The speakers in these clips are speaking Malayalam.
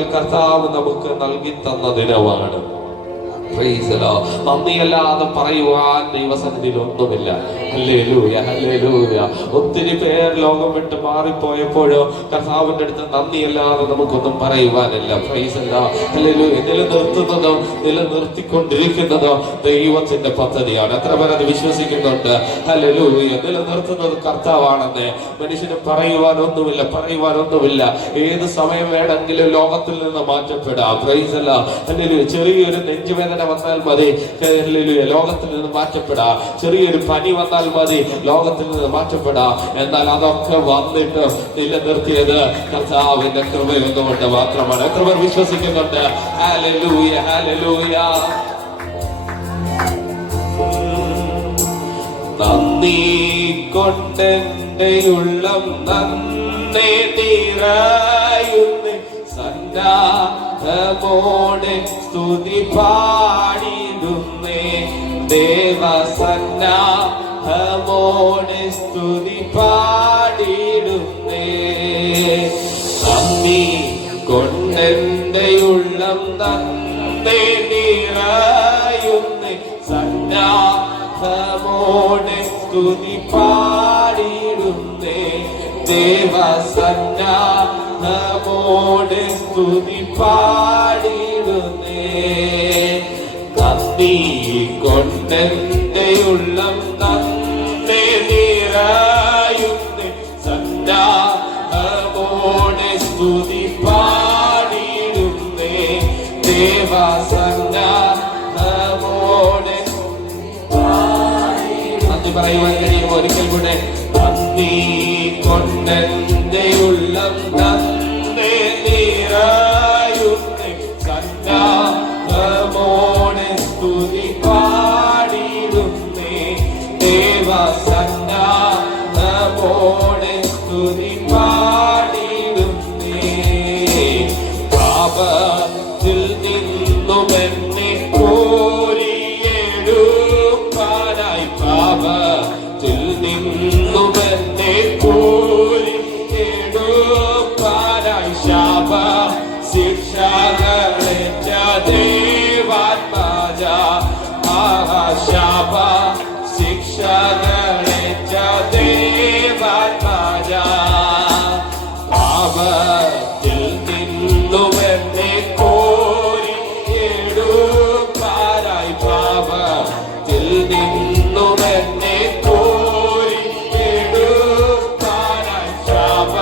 പകൽ കർത്താവ് നമുക്ക് നൽകി തന്ന ദിനമാണ്. നന്ദിയല്ലാതെ പറയുവാൻ ദൈവസന്നിധിയിൽ ഒന്നുമില്ല. Hallelujah, hallelujah. ഒത്തിരി പേർ ലോകം വിട്ട് മാറിപ്പോയപ്പോഴോ കർത്താവിന്റെ അടുത്ത് നന്ദിയല്ലാതെ നമുക്കൊന്നും പറയുവാനില്ല. ഹല്ലേലൂയ. നിലനിർത്തുന്നതോ നിലനിർത്തിക്കൊണ്ടിരിക്കുന്നതോ ദൈവത്തിന്റെ പദ്ധതിയാണ്. എത്ര പേർ അത് വിശ്വസിക്കുന്നുണ്ട്? ഹല്ലേലൂയ. നിലനിർത്തുന്നത് കർത്താവാണെന്ന് മനുഷ്യന് പറയുവാനൊന്നുമില്ല. ഏത് സമയം വേണമെങ്കിലും ലോകത്തിൽ നിന്ന് മാറ്റപ്പെടാം. ഹല്ലേലൂയ. ചെറിയൊരു നെഞ്ചുവേദന വന്നാൽ മതി, ലോകത്തിൽ നിന്ന് മാറ്റപ്പെടാം. ചെറിയൊരു പനി വന്നാൽ മതി, ലോകത്തിൽ നിന്ന് മാറ്റപ്പെടാം. എന്നാൽ അതൊക്കെ വന്നിട്ട് നിലനിർത്തിയത് കർത്താവിന്റെ കൃപയൊന്നുകൊണ്ട് മാത്രമാണ്. എത്ര പേർ വിശ്വസിക്കുന്നുണ്ട്? Hallelujah, hallelujah. നന്ദി കൊണ്ടെന്റെ ഉള്ളം നന്ദി നിറയുന്നു, സന്നാഹമോടെ സ്തുതി പാടിടുന്നേ. ദേവസന്നാഹമോടെ സ്തുതി പാടിടുന്നേ. നന്ദി കൊണ്ടെന്റെ ഉള്ളം നന്ദി നിറയുന്നു, സന്നാഹമോടെ സ്തുതി പാടിടുന്നേ. ദേവസന്നാഹമോടെ സ്തുതി പാടിടുന്നേ. നന്ദി കൊണ്ടെന്റെ ഉള്ളം നന്ദി നിറയുന്നു, സന്നാഹമോടെ സ്തുതി പാടിടുന്നേ. ദേവസന്നാഹമോടെ നന്ദി പറയുവാൻ കഴിയുമോ? ഒരിക്കൽ കൂടെ നന്ദി കൊണ്ടെന്റെ ഉള്ളം നന്ദി നിറയുന്നു, സന്നാഹമോടെ സ്തുതി പാടിടുന്നേ. ദേവസന്നാഹമോടെ സ്തുതി പാടിടുന്നേ. പാപത്തിൽ നിന്നും എന്നെ കോരിയെടുക്കാനായി, പാപത്തിൽ നിന്നും എന്നെ കോരിയെടുക്കാനായി, ശാപ ശിക്ഷകളേറ്റ ദേവാത്മജ, ശാപ ശിക്ഷകളേറ്റ ദേവാത്മജ. പാപത്തിൽ നിന്നും എന്നെ കോരിയെടുക്കാനായി, പാപത്തിൽ നിന്നും എന്നെ കോരിയെടുക്കാനായി, ശാപ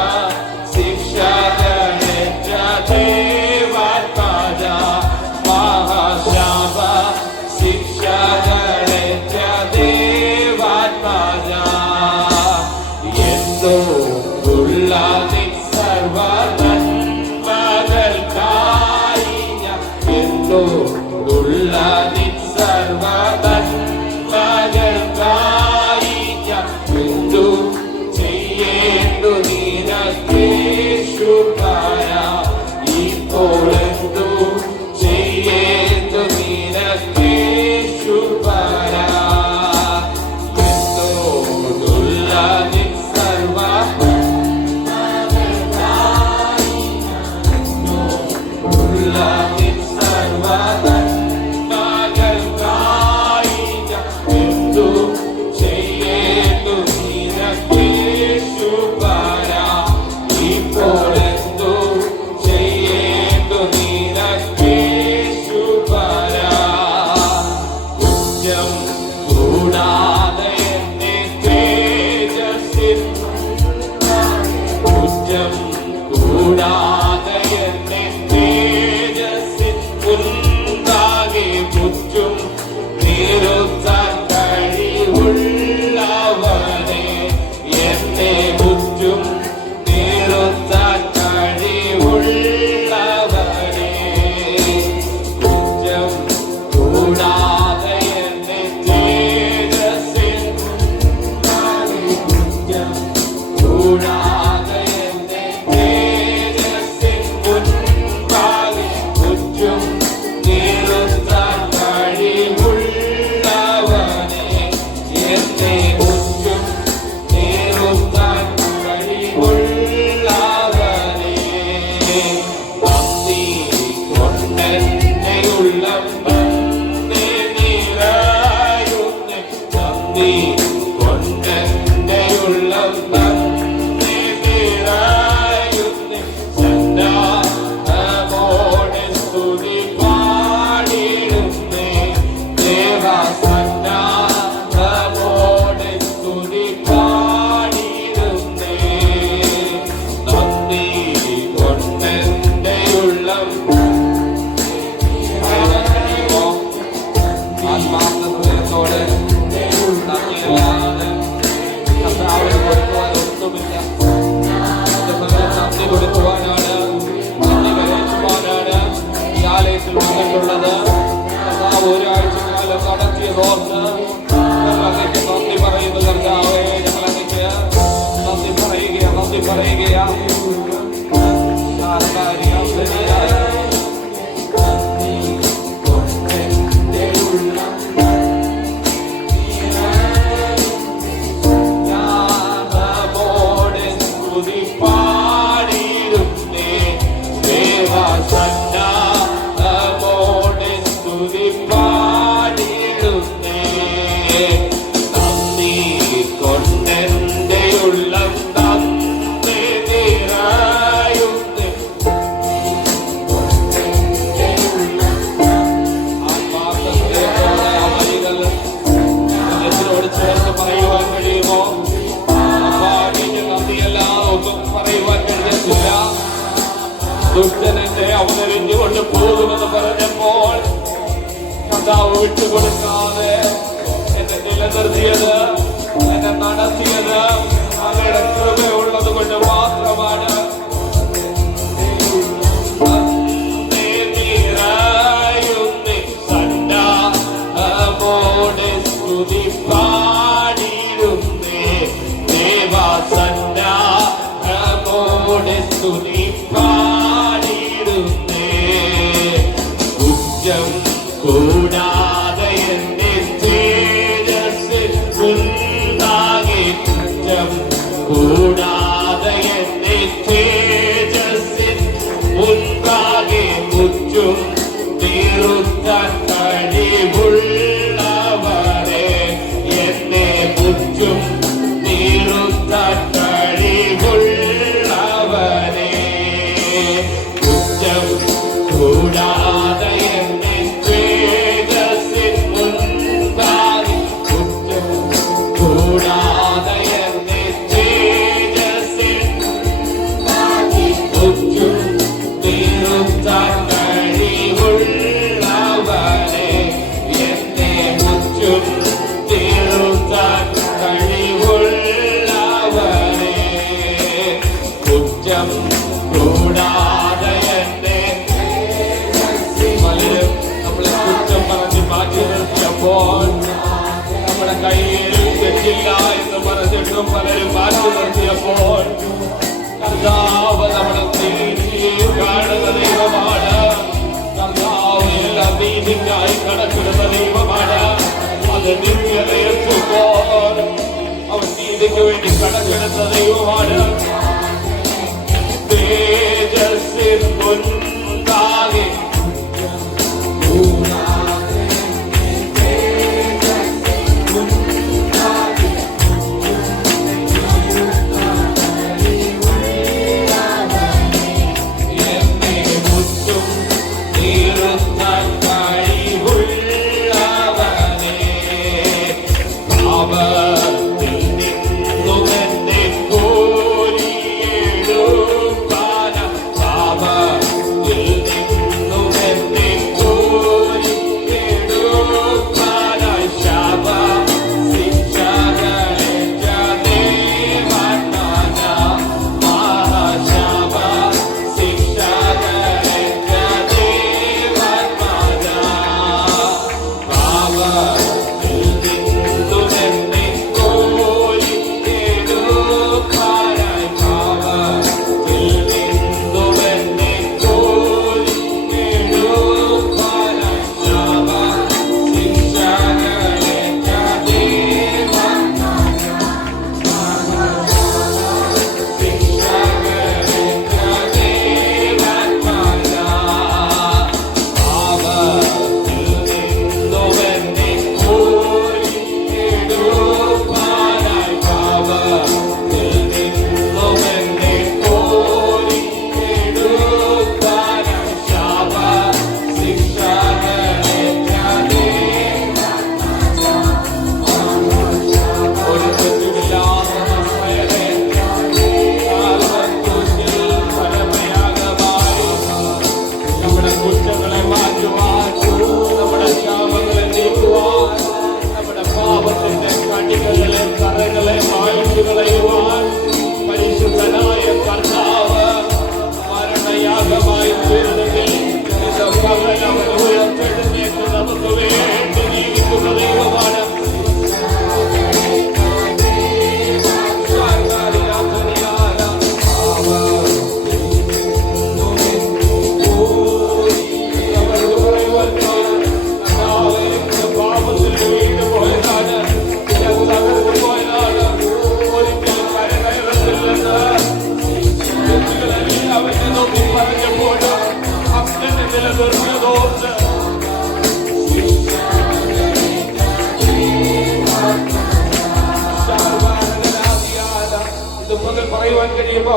ശിക്ഷകളേറ്റ ദേവാത്മജ, മഹാശാപ ശിക്ഷകളേറ്റ ദേവാത്മജ. എന്നോടുള്ള നിൻ സർവ നന്മകൾക്കായി ഞാൻ, എന്നോടുള്ള നിൻ സർവ നന്മകൾക്കായി ഞാൻ എന്തു ചെയ്യേണ്ടു നിനക്കേശുകാര, ഇപ്പോഴെന്തു ചെയ്യേണ്ടു നിനക്കേശുകാര. എന്നോടുള്ള നിൻ സർവ നന്മകൾക്കായി ഞാൻ, എന്നോടുള്ള നിൻ സർവ നന്മകൾക്കായി ഞാൻ എന്തു ചെയ്യേണ്ടു നിനക്കേശുകാര, ഇപ്പോഴെന്തു ചെയ്യേണ്ടു നിനക്കേശുകാര. കുറ്റം കൂടാതെ എന്നെ തേജസ്സിൽ, കുറ്റം കൂടാതെ എന്നെ തേജസ്സിൽ ആത്മാർത്ഥ ഹൃദയത്തോടെ നന്ദിയില്ലാതെ കർത്താവിന് കൊടുക്കുവാൻ ഒന്നുമില്ല. നന്ദി കൊടുക്കുവാനാണ്, നന്ദി കരേറ്റുവാനാണ് ഈ ആലയത്തിൽ വന്നിട്ടുള്ളത്. കർത്താവ് ഒരാഴ്ച കാലം നടത്തിയതോർത്ത് ഞങ്ങളങ്ങേക്ക് നന്ദി പറയുന്നു. കർത്താവേ, ഞങ്ങളങ്ങേക്ക് നന്ദി പറയുകയാ. ദുഷ്ടനെ അവതരിഞ്ഞുകൊണ്ട് പോകുമെന്ന് പറഞ്ഞപ്പോൾ കർത്താവ് വിട്ടുകൊടുക്കാതെ എന്നെ നിലനിർത്തിയത്, എന്നെ നടത്തിയത് അങ്ങയുടെ കൃപയുള്ളത് കൊണ്ട് മാത്രമാണ്. സ്തുതി പാടിയിരുന്നേ ദേവാസന്ന സ്തുതി കൂടാതെ എന്നെ തേജസ്സിൽ ഉണ്ടാകെ കുറ്റം, കൂടാതെ എന്നെ തേജസ്സിൽ ഉണ്ടാകെ മുറ്റും തീർത്താൻ കഴിവുള്ളവരെ, എന്നെ മുറ്റും തീർത്താൻ കഴിവുള്ളവരെ, കുറ്റം കൂടാതെ കൂടാതെ എന്നെ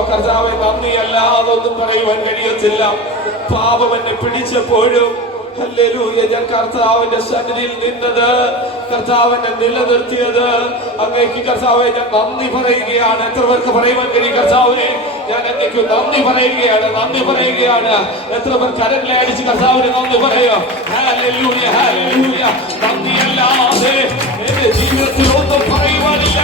കർത്താവെ നന്ദിയല്ലാതൊന്നും പറയുവാൻ കഴിയത്തില്ല. പാപം എന്നെ പിടിച്ചപ്പോഴും ഹല്ലേലൂയ ഞാൻ കർത്താവിന്റെ സന്നിധിയിൽ നിന്നത്, കർത്താവിനെ നിലനിർത്തിയത് അങ്ങേക്ക് കർത്താവെ ഞാൻ നന്ദി പറയുകയാണ്. എത്ര പേർക്ക് പറയുവാൻ കഴിയും കർത്താവിനെ ഞാൻ അങ്ങേക്ക് നന്ദി പറയുകയാണ്, നന്ദി പറയുകയാണ്? എത്ര പേർ കരങ്ങളെ അടിച്ച് കർത്താവിന് നന്ദി പറയോ? Hallelujah hallelujah. നന്ദിയല്ലാതെ എന്റെ ജീവിതത്തിൽ ഒന്നും പറയുവാനില്ല.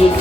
Should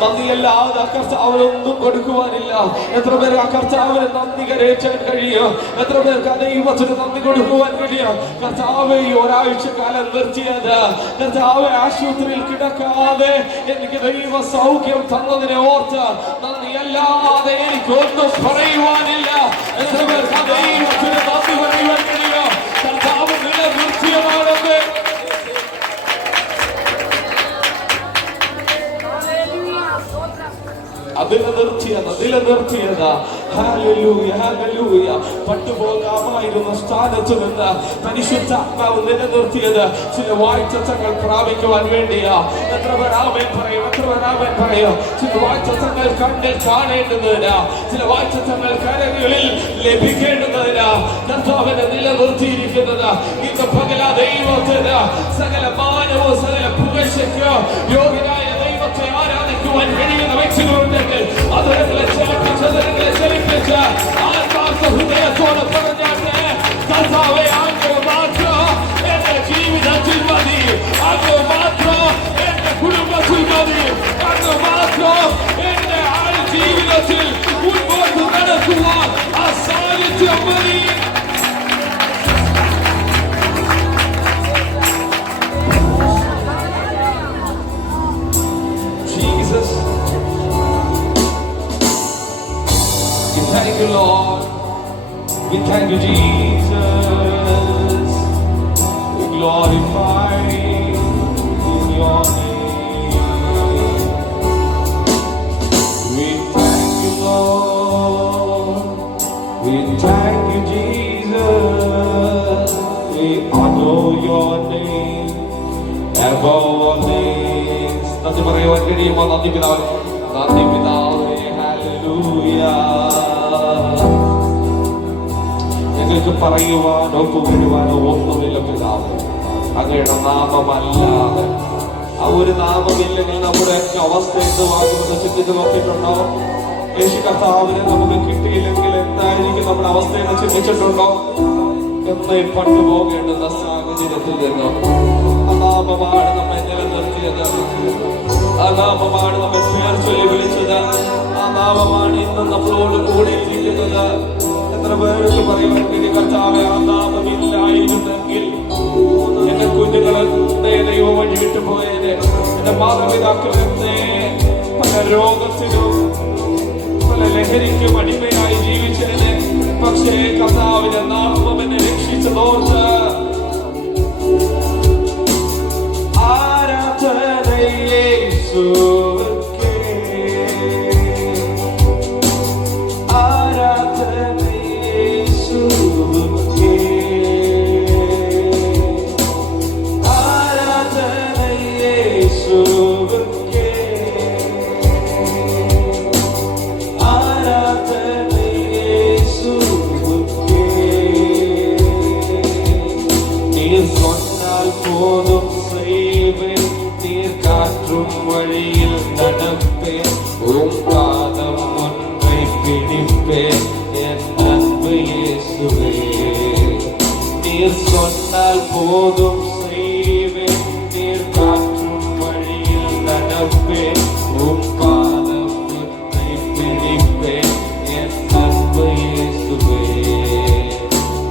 നന്ദിയല്ലാതെ കർത്താവിനൊന്നും കൊടുക്കുവാനില്ല. എത്ര പേര് ആ കർത്താവിന് നന്ദി കരയിച്ചാൻ കഴിയും? എത്ര പേർക്ക് ആ ദൈവത്തിന് നന്ദി കൊടുക്കുവാൻ കഴിയും? കർത്താവ് ഈ ഒരാഴ്ച കാലം നിർത്തിയത്, കർത്താവ് ആശുപത്രിയിൽ കിടക്കാതെ എനിക്ക് ദൈവ സൗഖ്യം തന്നതിനെ ഓർത്ത് നന്ദിയല്ലാതെ എനിക്കൊന്നും പറയുവാനില്ല. എത്ര പേർക്ക് ആ ദൈവത്തിന് നന്ദി പറയുവാൻ കഴിയും? കർത്താവ് നിലനിർത്തിയതാണെന്ന് നിലനിർത്തിയതാ. Hallelujah, hallelujah. പട്ടുപോകാമായിരുന്ന സ്ഥാനത്ത് നിന്ന് പരിശുദ്ധാത്മാവ് നിലനിർത്തിയത് ചില വായ്ത്തങ്ങൾ പ്രാപിക്കുവാൻ വേണ്ടിയാ. എത്ര പേർ ആമേൻ പറയും? എത്ര പേർ ആമേൻ പറയും? ചില വായ്ത്തങ്ങൾ കണ്ണിൽ കാണേണ്ടതിനാ, ചില വായ്ത്തങ്ങൾ കരങ്ങളിൽ ലഭിക്കേണ്ടതിനാ കർത്താവിനെ നിലനിർത്തിയിരിക്കുന്നത്. ഇന്ന് പകല ദൈവത്തിന് സകല മാനവും സകല പുകഴ്ചയ്ക്ക് യോഗ്യനായ ദൈവത്തെ ആരാധിക്കുവാൻ കഴിയുന്ന വ്യക്തികളുണ്ടെങ്കിൽ അതിനെ ചലിപ്പിച്ച ആത്മാർത്ഥ ഹൃദയത്തോടെ പറഞ്ഞാട്ടെ, കർത്താവേ അങ്ങ് മാത്രം എന്റെ ജീവിതത്തിൽ മതി, അങ്ങ് മാത്രം എന്റെ കുടുംബത്തിൽ മതി, അങ്ങ് മാത്രം എന്റെ ജീവിതത്തിൽ മുൻപോട്ട് നടക്കുവാൻ ആ സാന്നിധ്യം മതി. Thank you, Lord. We thank you, Jesus. We glorify in your name. We thank you, Lord. We thank you, Jesus. We honor your name above all names. നന്ദി പറയുവാൻ കഴിയുമോ? നന്ദി പിതാവേ, നന്ദി പിതാവേ. ഹല്ലേലൂയ. ഞങ്ങൾക്ക് പറയുവാനോ പുകഴുവാനോ ഒന്നുമില്ല പിതാവ്, അങ്ങയുടെ നാമമല്ലാതെ. ആ ഒരു നാമമില്ലെങ്കിൽ നമ്മുടെ അവസ്ഥ എന്തുവാകുമെന്ന് ചിന്തിച്ച് നോക്കിയിട്ടുണ്ടോ? യേശു കർത്താവിനെ നമുക്ക് കിട്ടിയില്ലെങ്കിൽ എന്തായിരിക്കും നമ്മുടെ അവസ്ഥയെന്ന് ചിന്തിച്ചിട്ടുണ്ടോ? എന്ന് പണ്ടു പോകേണ്ടുന്ന സാഹചര്യത്തിൽ നിന്ന് ആ നാമമാണ് നമ്മെ നിലനിർത്തിയത്, ആ നാമമാണ് നമ്മെ പേർച്ചൊല്ലി വിളിച്ചത്, ആ നാമമാണ് ഇന്ന് നമ്മളോട് കൂടെ ഇരിക്കുന്നത്. എത്ര പേർക്ക് പറയുവാൻ കർത്താവേ, ആ നാമമില്ലായിരുന്നെങ്കിൽ എന്റെ കുഞ്ഞുങ്ങളെ ദൈവം വഴി വിട്ടുപോയേനെ, എന്റെ മാതാപിതാക്കൾ പല രോഗത്തിനും പല ലഹരിക്കും അടിമയായി ജീവിച്ചതിനെ. പക്ഷേ കർത്താവിന്റെ നാമം എന്നെ രക്ഷിച്ചതോർത്ത് ആരാധനയേശുവേ, ആരാധനയേശുവേ, ആരാധനയേശുവേ, ആരാധനയേശുവേ. നീ சொன்னால் போதும் செய்வேன், நீர் காற்றும் வழியில் நடப்பேன், உம் பாதம் ஒன்றை பிடிப்பேன், என் அன்பு இயேசுவே. நீர் சொன்னால் போதும் செய்வேன், நீர் காற்றும் வழியில் நடப்பேன், உம் பாதம் ஒன்றை பிடிப்பேன், என் அன்பு இயேசுவே.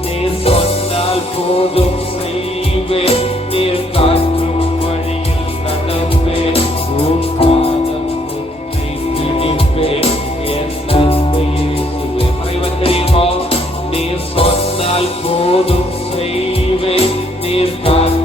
நீர் சொன்னால் போதும் செய்வேன், நீர் காற்றும் வழியில் நடப்பேன், உம் பாதம் ஒன்றை பிடிப்பேன், என் அன்பு இயேசுவே. மறைவன் தெரியுமா? நீர் சொன்னால் போதும் செய்வேன், நீர் காற்றும்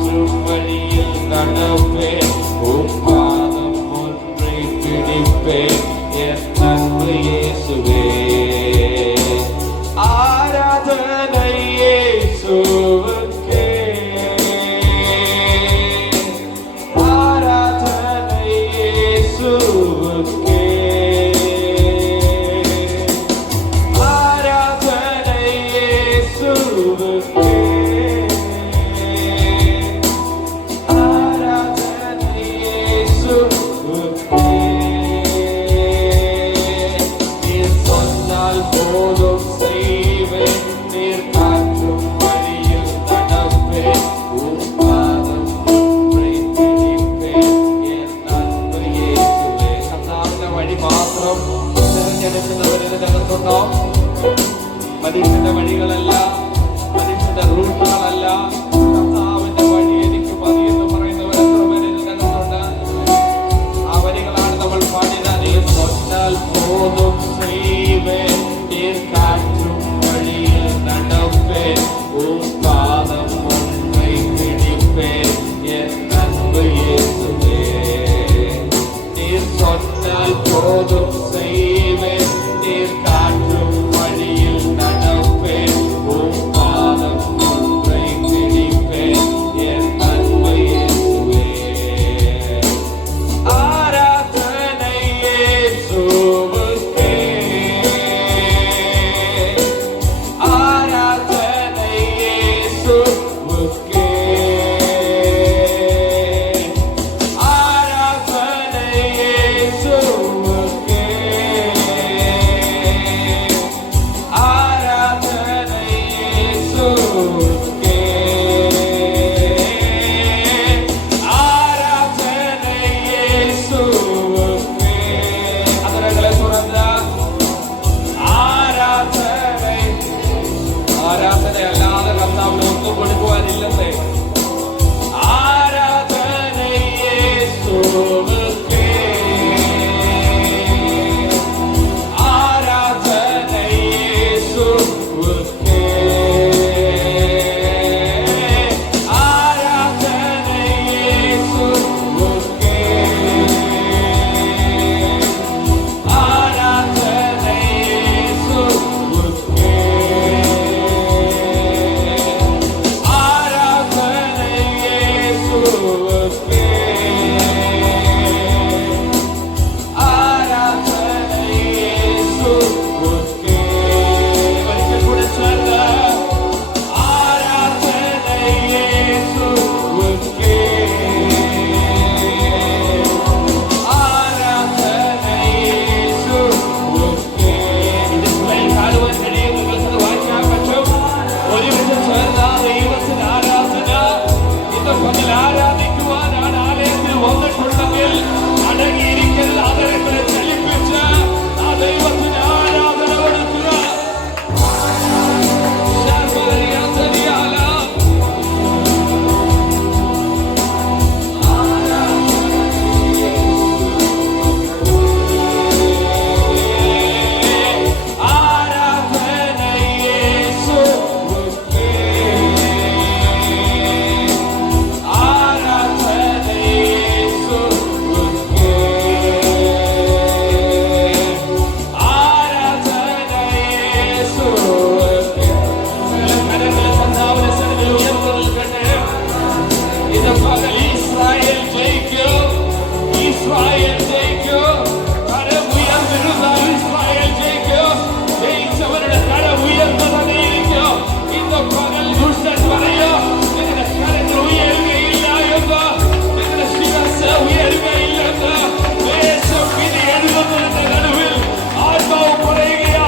போதும் செய்வேன், நீர் காற்றும் வழியில் நடப்பேன், உம் பாதம் ஒன்றை பிடிப்பேன், என் அன்பு இயேசுவே. ஆராதனை இயேசுவுக்கே, ஆராதனை இயேசுவுக்கே, ஆராதனை இயேசுவுக்கே, ஆராதனை இயேசுவுக்கே, ஆராதனை இயேசுவுக்கே. அதரங்களை തുറന്ന് ആരാധന, ആരാധന അല്ലാതെ കർത്താവിന് ഒന്നും കൊടുക്കുവാനില്ലെന്നേ. ആരാധന യേശുവിനെ, ആരാധന യേശുവിനെ, ആരാധന യേശുവിനെ, ആരാധന യേശുവിനെ, ആരാധന യേശുവിനെ, ആരാധന യേശുവിനെ. ഒരിക്കൽ കൂടെ ചേർന്ന് ആരാധന യേശുവിനെ, ആരാധന യേശുവിനെ. ഈ ഡിസ്പ്ലേയിൽ കാണുവാൻ കഴിയും, നിങ്ങൾക്കത് വായിക്കാൻ പറ്റും. ഒരുമിച്ച് ചേർന്ന ദൈവത്തിന് ആരാധന. ഇന്ന് പകൽ ആരാധിക്കുവാനാണ് ആലയത്തിൽ വന്നിട്ടുണ്ടെങ്കിൽ അടങ്ങിയിരിക്കൽ ആദരങ്ങളെ ചലിപ്പിച്ച് ആ ദൈവത്തിന് ആരാധന കൊടുക്കുക. ശർവരിയാസരിയാല. ആരാധന യേശുവിനെ, ആരാധന യേശുവിനെ, ആരാധന യേശുവിനെ. കരങ്ങളെ കർത്താവിന്റെ സന്നിധിയിൽ ഉയർത്തി നിൽക്കട്ടെ. ഇന്ന് പകൽ ഇസ്രായേൽ ജയിക്കും, ഇസ്രായേൽ ജയിക്കും. കരം ഉയർന്നിരുന്ന ഇസ്രായേൽ ജയിക്കും. ജയിച്ചവരുടെ കരം ഉയർന്നു തന്നെയിരിക്കും. ഇന്ന് പകൽ ദുഷ്ടൻ പറയോ നിങ്ങളുടെ കരങ്ങൾ ഉയരുകയില്ല എന്ന്, നിങ്ങളുടെ ശിരസ് ഉയരുകയില്ലെന്ന്. ദേശം വിധി എഴുതുന്നതിന്റെ നടുവിൽ ആത്മാവ് പറയുകയാ,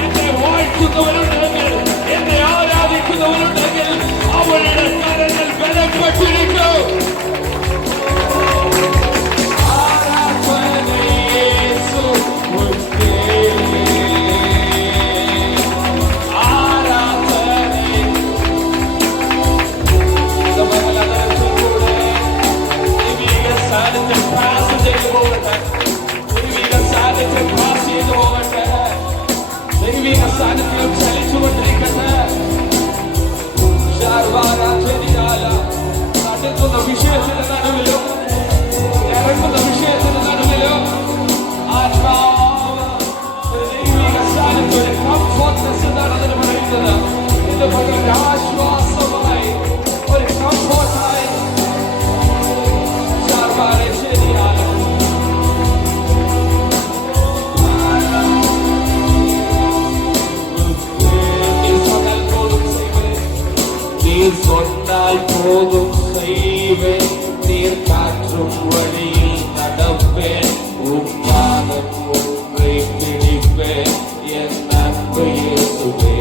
എന്നെ വാഴ്ത്തുന്നവരുണ്ടെങ്കിൽ, എന്നെ ആരാധിക്കുന്നവരുണ്ടെങ്കിൽ അവരുടെ കരങ്ങൾ ബലപ്പെട്ടിരിക്കും. ആരാധന യേശുവിനെ, ആരാധന. ഇന്ന് പകൽ അതരത്തിലൂടെ ദൈവിക സാന്നിധ്യം പാസ് ചെയ്തു പോകട്ടെ, ദൈവിക സാന്നിധ്യം പാസ് ചെയ്തു പോകട്ടെ, ദൈവിക സാന്നിധ്യം ചലിച്ചുകൊണ്ടിരിക്കട്ടെ. ശർവാരാധനയാല. നടക്കുന്ന വിഷയത്തിന്റെ നടുവിലും ഇറങ്ങുന്ന വിഷയത്തിന്റെ നടുവിലും ആത്മാവ് ഒരു ദൈവിക സാന്നിധ്യം, കംഫോർട്ട്നെസ് എന്നാണ് അതിന് പറയുന്നത്. ഇന്ന് പകൽ ഒരു ആശ്വാസമായി, ഒരു കംഫോർട്ടായി. ശർവാരാധനയാല. நீர் சொன்னால் போதும் செய்வேன், நீர் காற்றும் வழியில் நடப்பேன், உம் பாதம் ஒன்றை பிடிப்பேன், என் அன்பு இயேசுவே.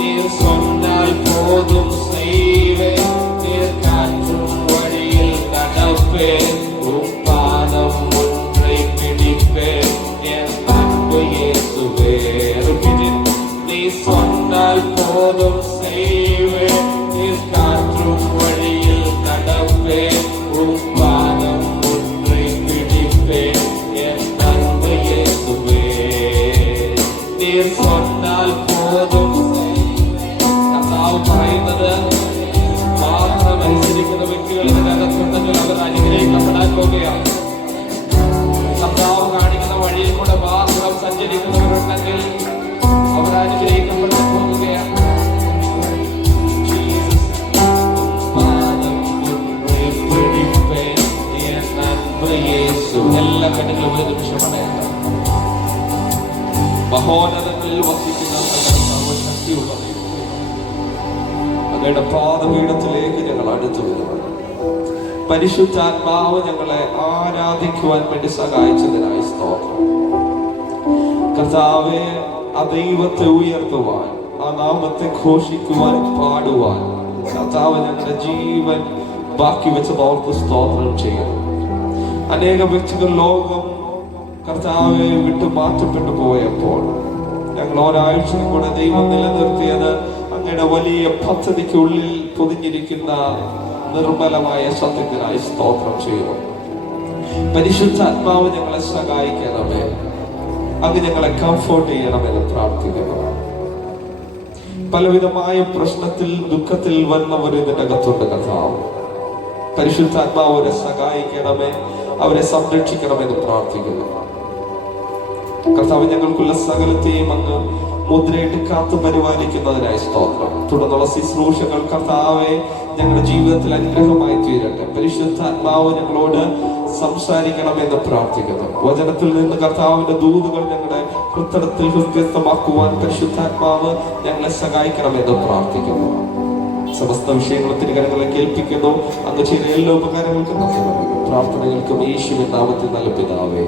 நீர் சொன்னால் போதும் செய்வேன், நீர் காற்றும் வழியில் நடப்பேன், உம் பாதம் ஒன்றை பிடிப்பேன், என் அன்பு இயேசுவே. நீ சொன்னால் போதும் செய்வேன், நீர் காற்றும் வழியில் நடப்பேன், உம் பாதம் ஒன்றை பிடிப்பேன், என் அன்பு இயேசுவே. நீர் சொன்னால் போதும் செய்வேன். കർത്താവ് പറയുന്നത് മാത്രം അനുസരിക്കുന്ന വ്യക്തികൾ ഇതിനകത്തുണ്ടെങ്കിൽ അവർ അനുഗ്രഹിക്കപ്പെടാൻ പോകുകയാണ്. കർത്താവ് കാണിക്കുന്ന വഴിയിൽ കൂടെ മാത്രം സഞ്ചരിക്കുന്നവരുണ്ടെങ്കിൽ അവർ അനുഗ്രഹിക്കപ്പെട്ടു പോവുകയാണ്. എല്ലാ കണ്ണുകളും ഒരു നിമിഷം പറയാം. മഹോന്നതങ്ങളിൽ വസിക്കുന്ന സർവശക്തിയുള്ള അങ്ങയുടെ പാദപീഠത്തിലേക്ക് ഞങ്ങൾ അടുത്തു വരുന്നത്. പരിശുദ്ധാത്മാവ് ഞങ്ങളെ ആരാധിക്കുവാൻ വേണ്ടി സഹായിച്ചതിനായി സ്തോത്രം. കർത്താവെ, ആ ദൈവത്തെ ഉയർത്തുവാൻ, ആ നാമത്തെ ഘോഷിക്കുവാൻ, പാടുവാൻ കർത്താവ് ഞങ്ങളുടെ ജീവൻ ബാക്കി വെച്ചത് ഓർത്ത് സ്തോത്രം ചെയ്യണം. അനേക വ്യക്തികൾ ലോകം കർത്താവെ വിട്ടു മാറ്റപ്പെട്ടു പോയപ്പോൾ ഞങ്ങൾ ഒരാഴ്ചയും കൂടെ ദൈവം നിലനിർത്തിയത് അങ്ങയുടെ വലിയ പദ്ധതിക്കുള്ളിൽ പൊതിഞ്ഞിരിക്കുന്ന നിർമ്മലമായ സത്യത്തിനായി സ്തോത്രം ചെയ്യുന്നു. പരിശുദ്ധാത്മാവ് ഞങ്ങളെ സഹായിക്കണമേ, അങ്ങ് ഞങ്ങളെ കംഫോർട്ട് ചെയ്യണമെന്ന് പ്രാർത്ഥിക്കുന്നു. പലവിധമായ പ്രശ്നത്തിൽ, ദുഃഖത്തിൽ വന്നവർ ഇതിന്റെ അകത്തുണ്ട്. കർത്താവ് പരിശുദ്ധാത്മാവ് അവരെ സഹായിക്കണമേ, അവരെ സംരക്ഷിക്കണമെന്ന് പ്രാർത്ഥിക്കുന്നു. കർത്താവ് ഞങ്ങൾക്കുള്ള സകലത്തെയും അങ്ങ് മുദ്രയിട്ട് കാത്തു പരിപാലിക്കുന്നതിനായി സ്തോത്രം. തുടർന്നുള്ള ശുശ്രൂഷകൾ കർത്താവെ ഞങ്ങളുടെ ജീവിതത്തിൽ അനുഗ്രഹമായി തീരട്ടെ. പരിശുദ്ധാത്മാവ് ഞങ്ങളോട് സംസാരിക്കണമെന്ന് പ്രാർത്ഥിക്കുന്നു. വചനത്തിൽ നിന്ന് കർത്താവിന്റെ ദൂതുകൾ ഞങ്ങളുടെ ഹൃദയത്തിൽ ഹൃദയസ്ഥമാക്കുവാൻ പരിശുദ്ധാത്മാവ് ഞങ്ങളെ സഹായിക്കണമെന്ന് പ്രാർത്ഥിക്കുന്നു. സമസ്ത വിഷയങ്ങളും തിരുകരങ്ങളെ കേൾപ്പിക്കുന്നു. അങ്ങ് ചെയ്ത എല്ലാ ഉപകാരങ്ങൾക്കും നന്ദി പറയുന്നു. പ്രാർത്ഥനകൾക്കും യേശുവിൻ നാമത്തിൽ നല്ല പിതാവേ.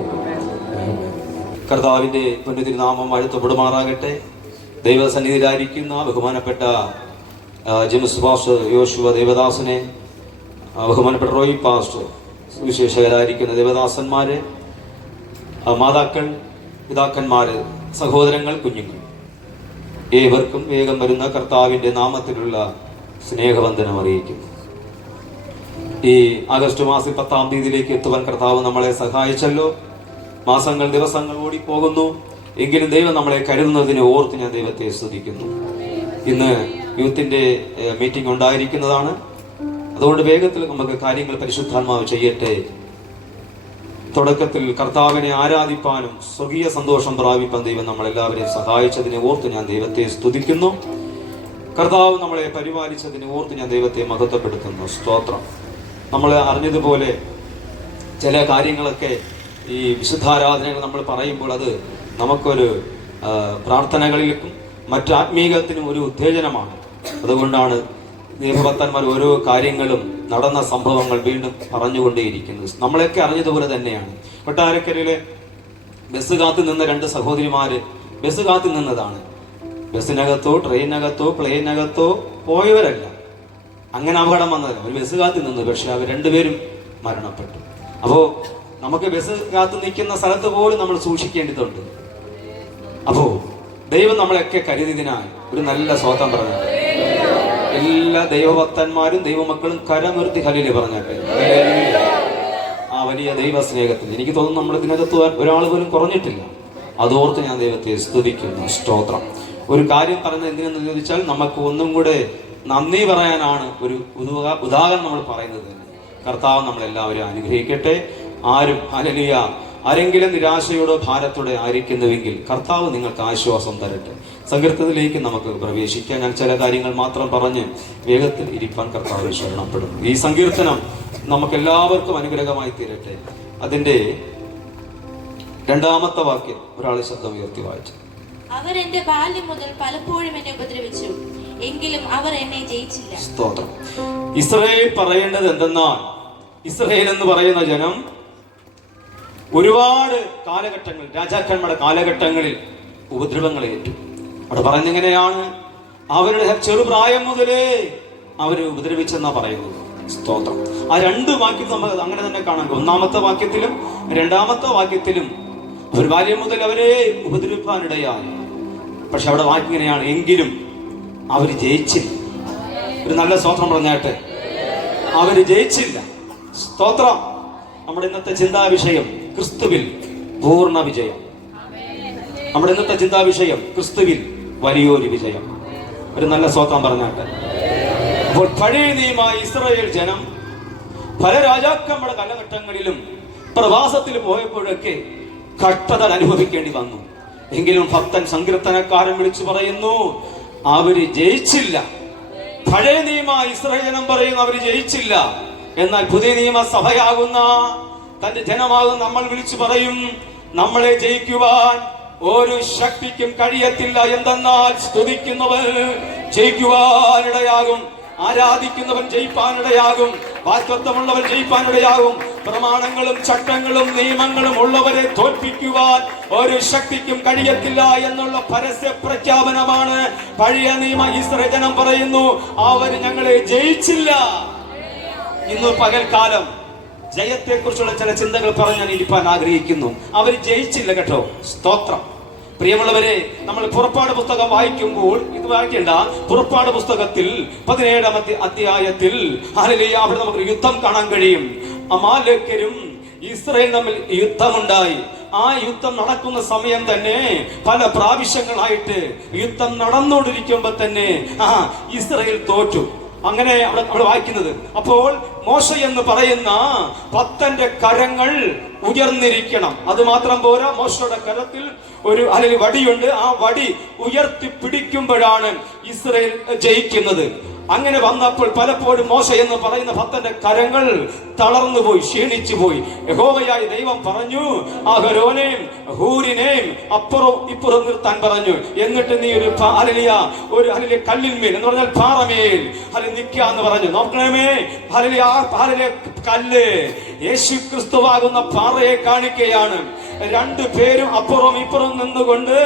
കർത്താവിന്റെ പുണ്യതിരുനാമം വാഴ്ത്തപ്പെടുമാറാകട്ടെ. ദൈവസന്നിധിയിലായിരിക്കുന്ന ബഹുമാനപ്പെട്ട ജെയിംസ് പാസ്റ്റർ യോശുവ ദേവദാസനെ, ബഹുമാനപ്പെട്ട റോയി പാസ്റ്റർ, സുവിശേഷകരായിരിക്കുന്ന ദേവദാസന്മാരെ, മാതാക്കൾ, പിതാക്കന്മാര്, സഹോദരങ്ങൾ, കുഞ്ഞുങ്ങൾ, ഏവർക്കും വേഗം വരുന്ന കർത്താവിന്റെ നാമത്തിലുള്ള സ്നേഹവന്ദനം അറിയിക്കുന്നു. ഈ ആഗസ്റ്റ് മാസം 10-ാം തീയതിയിലേക്ക് എത്തുവാൻ കർത്താവ് നമ്മളെ സഹായിച്ചല്ലോ. മാസങ്ങൾ, ദിവസങ്ങൾ ഓടിപ്പോകുന്നു. എങ്കിലും ദൈവം നമ്മളെ കരുതുന്നതിനെ ഓർത്ത് ഞാൻ ദൈവത്തെ സ്തുതിക്കുന്നു. ഇന്ന് യൂത്തിന്റെ മീറ്റിംഗ് ഉണ്ടായിരിക്കുന്നതാണ്. അതുകൊണ്ട് വേഗത്തിൽ നമുക്ക് കാര്യങ്ങൾ പരിശുദ്ധാത്മാവ് ചെയ്യട്ടെ. തുടക്കത്തിൽ കർത്താവിനെ ആരാധിപ്പാനും സ്വർഗീയ സന്തോഷം പ്രാപിപ്പാൻ ദൈവം നമ്മളെല്ലാവരെയും സഹായിച്ചതിനെ ഓർത്ത് ഞാൻ ദൈവത്തെ സ്തുതിക്കുന്നു. കർത്താവ് നമ്മളെ പരിപാലിച്ചതിനെ ഓർത്ത് ഞാൻ ദൈവത്തെ മഹത്വപ്പെടുത്തുന്നു. സ്തോത്രം. നമ്മൾ അറിഞ്ഞതുപോലെ ചില കാര്യങ്ങളൊക്കെ ഈ വിശുദ്ധാരാധനകൾ നമ്മൾ പറയുമ്പോൾ അത് നമുക്കൊരു പ്രാർത്ഥനകളിലേക്കും മറ്റു ആത്മീയത്തിനും ഒരു ഉത്തേജനമാണ്. അതുകൊണ്ടാണ് ദൈവഭക്തന്മാർ ഓരോ കാര്യങ്ങളും നടന്ന സംഭവങ്ങൾ വീണ്ടും പറഞ്ഞുകൊണ്ടേയിരിക്കുന്നത്. നമ്മളൊക്കെ അറിഞ്ഞതുപോലെ തന്നെയാണ്. കൊട്ടാരക്കരയിലെ ബസ് കാത്തു നിന്ന 2 സഹോദരിമാര് ബസ് കാത്തു നിന്നതാണ്. ബസ്സിനകത്തോ ട്രെയിനകത്തോ പ്ലെയിനകത്തോ പോയവരല്ല. അങ്ങനെ അപകടം വന്നതല്ല. ഒരു ബസ് കാത്തു നിന്നു. പക്ഷെ അവർ 2 പേരും മരണപ്പെട്ടു. അപ്പോ നമുക്ക് ബസ് കാത്തു നിൽക്കുന്ന സ്ഥലത്ത് പോലും നമ്മൾ സൂക്ഷിക്കേണ്ടതുണ്ട്. അപ്പോ ദൈവം നമ്മളെയൊക്കെ കരുതിയതിനായി ഒരു നല്ല സ്വതം പറഞ്ഞു. എല്ലാ ദൈവഭക്തന്മാരും ദൈവമക്കളും കരമുയർത്തി ഹല്ലേലൂയ പറഞ്ഞാട്ടെ. ആ വലിയ ദൈവ സ്നേഹത്തിൽ എനിക്ക് തോന്നുന്നു നമ്മൾ ഇതിനകത്ത് ഒരാൾ പോലും കുറഞ്ഞിട്ടില്ല. അതോർത്ത് ഞാൻ ദൈവത്തെ സ്തുതിക്കുന്നു. സ്തോത്രം. ഒരു കാര്യം പറഞ്ഞത് എന്തിനെന്ന് ചോദിച്ചാൽ നമുക്ക് ഒന്നും കൂടെ നന്ദി പറയാനാണ് ഒരു ഉദാഹരണം നമ്മൾ പറയുന്നത്. കർത്താവ് നമ്മളെല്ലാവരും അനുഗ്രഹിക്കട്ടെ. ആരും ഹല്ലേലൂയ ആരെങ്കിലും നിരാശയോടോ ഭാരത്തോടെ ആയിരിക്കുന്നുവെങ്കിൽ കർത്താവ് നിങ്ങൾക്ക് ആശ്വാസം തരട്ടെ. സങ്കീർത്തനത്തിലേക്ക് നമുക്ക് പ്രവേശിക്കാൻ ഞാൻ ചില കാര്യങ്ങൾ മാത്രം പറഞ്ഞ് വേഗത്തിൽ ഇരിപ്പാൻ കർത്താവ് ശരണപ്പെടുന്നു. ഈ സങ്കീർത്തനം നമുക്ക് എല്ലാവർക്കും അനുഗ്രഹമായി തീരട്ടെ. അതിന്റെ 2-ാമത്തെ വാക്യം ഒരാൾ ശബ്ദം ഉയർത്തി വായിച്ചു. അവർ എന്റെ ബാല്യം മുതൽ പലപ്പോഴും എന്നെ ഉപദ്രവിച്ചു, എങ്കിലും അവർ എന്നെ ജയിച്ചില്ല. സ്തോത്രം. ഇസ്രായേൽ പറയേണ്ടത് എന്തെന്നാൽ, ഇസ്രായേൽ എന്ന് പറയുന്ന ജനം ഒരുപാട് കാലഘട്ടങ്ങൾ, രാജാക്കന്മാരുടെ കാലഘട്ടങ്ങളിൽ ഉപദ്രവങ്ങൾ ഏറ്റു. അവിടെ പറയുന്നെങ്ങനെയാണ്, അവരുടെ ചെറുപ്രായം മുതലേ അവര് ഉപദ്രവിച്ചെന്നാ പറയുന്നത്. സ്തോത്രം. ആ 2 വാക്യം നമുക്ക് അങ്ങനെ തന്നെ കാണാം. 1-ാമത്തെ വാക്യത്തിലും 2-ാമത്തെ വാക്യത്തിലും ഒരു ബാല്യം മുതൽ അവരെ ഉപദ്രവിപ്പാനിടയായി. പക്ഷെ അവിടെ വാക്യം ഇങ്ങനെയാണ്, എങ്കിലും അവര് ജയിച്ചില്ല. ഒരു നല്ല സ്തോത്രം പറഞ്ഞാട്ടെ. അവര് ജയിച്ചില്ല. സ്തോത്രം. നമ്മുടെ ഇന്നത്തെ ചിന്താവിഷയം ക്രിസ്തുവിൽ പൂർണ്ണ വിജയം. നമ്മുടെ ഇന്നത്തെ ചിന്താവിഷയം ക്രിസ്തുവിൽ വലിയൊരു വിജയം. ഒരു നല്ല സ്തോത്രം പറഞ്ഞാട്ടെ. അപ്പോൾ പഴയ നിയമ ഇസ്രായേൽ ജനം പല രാജാക്കന്മാരുടെ കാലഘട്ടങ്ങളിലും പ്രവാസത്തിൽ പോയപ്പോഴൊക്കെ കഷ്ടത അനുഭവിക്കേണ്ടി വന്നു. എങ്കിലും ഭക്തൻ സങ്കീർത്തനക്കാരൻ വിളിച്ചു പറയുന്നു, അവര് ജയിച്ചില്ല. പഴയ നിയമ ഇസ്രായേൽ ജനം പറയുന്നു അവര് ജയിച്ചില്ല. എന്നാൽ പുതിയ നിയമ സഭയാകുന്ന തന്റെ ജനമാകുന്ന നമ്മൾ വിളിച്ചു പറയും, നമ്മളെ ജയിക്കുവാൻ ഒരു ശക്തിക്കും കഴിയത്തില്ല. എന്തെന്നാൽ സ്തുതിക്കുന്നവൻ ജയിക്കുവാനിടയാകും, ആരാധിക്കുന്നവൻ ജയിപ്പാനിടയാകും, വാക്തത്വമുള്ളവൻ ജയിപ്പാനിടയാകും. പ്രമാണങ്ങളും ചട്ടങ്ങളും നിയമങ്ങളും ഉള്ളവരെ തോൽപ്പിക്കുവാൻ ഒരു ശക്തിക്കും കഴിയത്തില്ല എന്നുള്ള പരസ്യ പ്രഖ്യാപനമാണ് പഴയ നിയമ ഇസ്രായേൽ ജനം പറയുന്നു, അവർ ഞങ്ങളെ ജയിച്ചില്ല. ഇന്ന് പകൽക്കാലം ജയത്തെ കുറിച്ചുള്ള ചില ചിന്തകൾ പറഞ്ഞാൽ ഇരിപ്പാൻ ആഗ്രഹിക്കുന്നു. അവർ ജയിച്ചില്ല കേട്ടോ, സ്തോത്രം. പ്രിയമുള്ളവരെ, നമ്മൾ പുറപ്പാട് പുസ്തകം വായിക്കുമ്പോൾ ഇത് വായിക്കേണ്ട. പുറപ്പാട് പുസ്തകത്തിൽ 17-ാമത്തെ അധ്യായത്തിൽ അവിടെ നമുക്ക് യുദ്ധം കാണാൻ കഴിയും. അമാലേക്യരും ഇസ്രായേൽ തമ്മിൽ യുദ്ധമുണ്ടായി. ആ യുദ്ധം നടക്കുന്ന സമയം തന്നെ പല പ്രാവശ്യങ്ങളായിട്ട് യുദ്ധം നടന്നുകൊണ്ടിരിക്കുമ്പോ തന്നെ ഇസ്രായേൽ തോറ്റു. അങ്ങനെ അവിടെ വായിക്കുന്നത്, അപ്പോൾ മോശ എന്ന് പറയുന്ന ഭക്തന്റെ കരങ്ങൾ ഉയർന്നിരിക്കണം. അത് മാത്രം പോരാ, മോശയുടെ കരത്തിൽ ഒരു വടിയുണ്ട്. ആ വടി ഉയർത്തി പിടിക്കുമ്പോഴാണ് ഇസ്രായേൽ ജയിക്കുന്നത്. അങ്ങനെ വന്നപ്പോൾ പലപ്പോഴും മോശ എന്ന് പറയുന്ന ഭക്തന്റെ കരങ്ങൾ തളർന്നുപോയി, ക്ഷീണിച്ചു പോയി. യഹോവയായ ദൈവം പറഞ്ഞു, അഹരോനെയും ഹൂരിനെയും അപ്പുറം ഇപ്പുറം നിർത്താൻ പറഞ്ഞു. എന്നിട്ട് നീ ഒരു കല്ലിന്മേൽ എന്ന് പറഞ്ഞാൽ പാറമേൽ നിൽക്കാന്ന് പറഞ്ഞു. നോക്കണമേ, കല്ല് യേശു ക്രിസ്തുവാകുന്ന പാറയെ കാണിക്കുകയാണ്. രണ്ടുപേരും അപ്പുറം ഇപ്പുറം നിന്നുകൊണ്ട്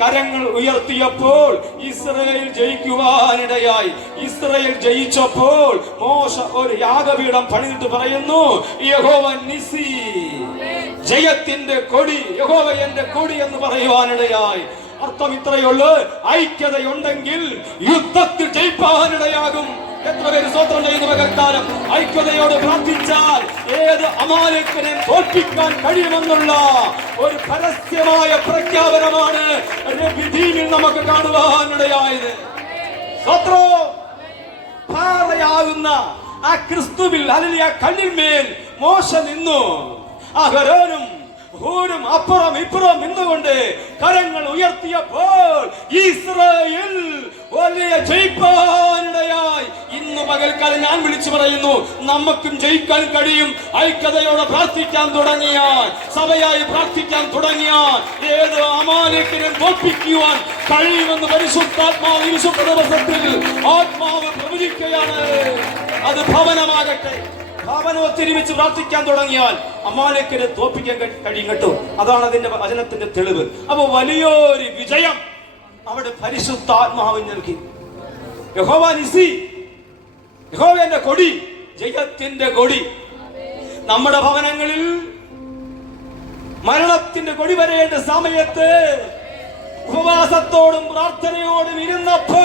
കരങ്ങൾ ഉയർത്തിയപ്പോൾ ഇസ്രായേൽ ജയിക്കുവാനിടയായി. ഇസ്രായേൽ ജയിച്ചപ്പോൾ മോശ ഒരു യാഗപീഠം പണിതിട്ട് പറയുന്നു, യഹോവ നിസി, ജയത്തിന്റെ കൊടി, യഹോവ എന്റെ കൊടി എന്ന് പറയുവാനിടയായി. അർത്ഥം ഇത്രയുള്ളൂ, ഐക്യതയുണ്ടെങ്കിൽ യുദ്ധത്തിൽ ജയിപ്പാനിടയാകും. എത്ര പേര് സ്തോത്രം ചെയ്യുന്ന പകൽക്കാലം ഐക്യതയോട് പ്രാർത്ഥിച്ചാൽ ഏത് അമാലേക്യനെയും തോൽപ്പിക്കാൻ കഴിയുമെന്നുള്ള ഒരു പരസ്യമായ പ്രഖ്യാപനമാണ് വിധിയിൽ നമുക്ക് കാണുവാനിടയായത്. സ്തോത്രം. പാറയാകുന്ന ആ ക്രിസ്തുവിൽ അല്ലെങ്കിൽ ആ കല്ലിന്മേൽ മോശ നിന്നു. അഹരോനും ഹൂരും അപ്പുറം ഇപ്പുറം നിന്നുകൊണ്ട് കരങ്ങൾ ഉയർത്തിയപ്പോൾ ഇസ്രായേൽ വലിയ ജയിപ്പാനിടയായി. ഇന്ന് പകൽക്കാലം ഞാൻ വിളിച്ചു പറയുന്നു, നമുക്കും ജയിക്കാൻ കഴിയും. ഐക്യതയോടെ പ്രാർത്ഥിക്കാൻ തുടങ്ങിയാൽ, സഭയായി പ്രാർത്ഥിക്കാൻ തുടങ്ങിയാൽ ഏത് അമാലേക്യനെയും തോൽപ്പിക്കുവാൻ കഴിയുമെന്ന് പരിശുദ്ധാത്മാവ് ഈ വിശുദ്ധ ദിവസത്തിൽ ആത്മാവ് പ്രവചിക്കുകയാണ്. അത് ഭവനമാകട്ടെ, ഭവനത്തിരിച്ച് പ്രാർത്ഥിക്കാൻ തുടങ്ങിയാൽ അമാലേക്യനെ തോൽപ്പിക്കാൻ കഴിയും കേട്ടോ. അതാണ് അതിന്റെ വചനത്തിന്റെ തെളിവ്. അപ്പൊ വലിയൊരു വിജയം അവിടെ പരിശുദ്ധാത്മാവ് നൽകി. യഹോവ നിസി, യഹോവയുടെ കൊടി, ജയത്തിന്റെ കൊടി. നമ്മുടെ ഭവനങ്ങളിൽ മരണത്തിന്റെ കൊടി വരേണ്ട സമയത്ത് ഉപവാസത്തോടും പ്രാർത്ഥനയോടും ഇരുന്നപ്പോ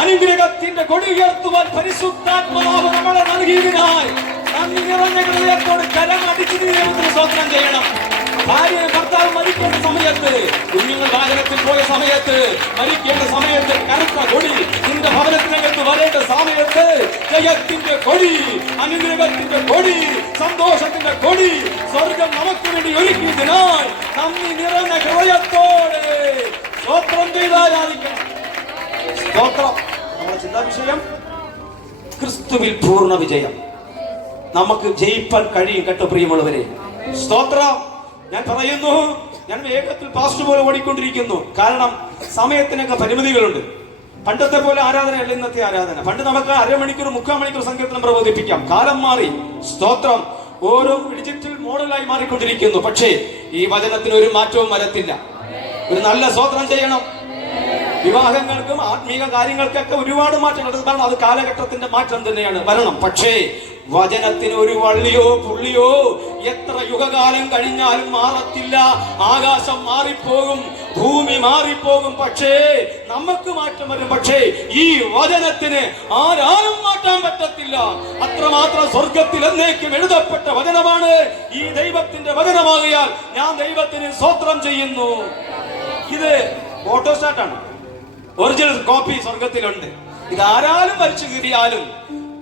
അനുഗ്രഹത്തിന്റെ കൊടി ഉയർത്തുവാൻ പരിശുദ്ധാത്മാവ് നമ്മളെ നൽകിയതിനായി നന്ദി നിറഞ്ഞ ഹൃദയത്തോട് കരമടിച്ച് ദൈവത്തിന് സ്തോത്രം ചെയ്യണം. ഭാര്യ ഭർത്താവ് മരിക്കേണ്ട സമയത്ത്, കുഞ്ഞുങ്ങൾ വാഹനത്തിൽ പോയ സമയത്ത്, മരിക്കേണ്ട സമയത്ത് കറുത്ത കൊടി നിന്റെ ഭവനത്തിനകത്ത് വരേണ്ട സമയത്ത് ജയത്തിന്റെ കൊടി, അനുഗ്രഹത്തിന്റെ കൊടി, സന്തോഷത്തിന്റെ കൊടി സ്വർഗം നമുക്ക് വേണ്ടി ഒരുക്കിയതിനാൽ നന്ദി നിറഞ്ഞ ഹൃദയത്തോടെ സ്തോത്രം ചെയ്താരാധിക്കണം. സ്തോത്രം. നമ്മുടെ ചിന്താ വിഷയം ക്രിസ്തുവിൽ പൂർണ്ണ വിജയം. നമുക്ക് ജയിപ്പാൻ കഴിയും കേട്ടോ പ്രിയമുള്ളവരെ. സ്തോത്രം. ഞാൻ പറയുന്നു, ഞാൻ വേഗത്തിൽ പാസ്റ്റ് പോലെ ഓടിക്കൊണ്ടിരിക്കുന്നു. കാരണം സമയത്തിനൊക്കെ പരിമിതികളുണ്ട്. പണ്ടത്തെ പോലെ ആരാധനയല്ല ഇന്നത്തെ ആരാധന. പണ്ട് നമുക്ക് അരമണിക്കൂർ 3/4 മണിക്കൂർ സങ്കീർത്തനം പ്രബോധിപ്പിക്കാം. കാലം മാറി. സ്തോത്രം. ഓരോ ഡിജിറ്റൽ മോഡലായി മാറിക്കൊണ്ടിരിക്കുന്നു. പക്ഷേ ഈ വചനത്തിന് ഒരു മാറ്റവും വരത്തില്ല. ഒരു നല്ല സ്തോത്രം ചെയ്യണം. വിവാഹങ്ങൾക്കും ആത്മീക കാര്യങ്ങൾക്കൊക്കെ ഒരുപാട് മാറ്റങ്ങൾ, കാരണം അത് കാലഘട്ടത്തിന്റെ മാറ്റം തന്നെയാണ് വരണം. പക്ഷേ വചനത്തിന് ഒരു വള്ളിയോ പുള്ളിയോ എത്ര യുഗകാലം കഴിഞ്ഞാലും മാറത്തില്ല. ആകാശം മാറിപ്പോകും, ഭൂമി മാറിപ്പോകും, പക്ഷേ നമുക്ക് മാറ്റം വരും. പക്ഷേ ഈ വചനത്തിന് ആരാരും മാറ്റാൻ പറ്റത്തില്ല. അത്രമാത്രം സ്വർഗത്തിൽ എന്നേക്കും എഴുതപ്പെട്ട വചനമാണ് ഈ ദൈവത്തിന്റെ വചനമാകിയാൽ ഞാൻ ദൈവത്തിന് സ്തോത്രം ചെയ്യുന്നു. ഇത് ഫോട്ടോസ്റ്റാറ്റാണ്. Original copy സ്വർഗത്തിലുണ്ട്. ഇത് ആരാലും വരച്ചു കീറിയാലും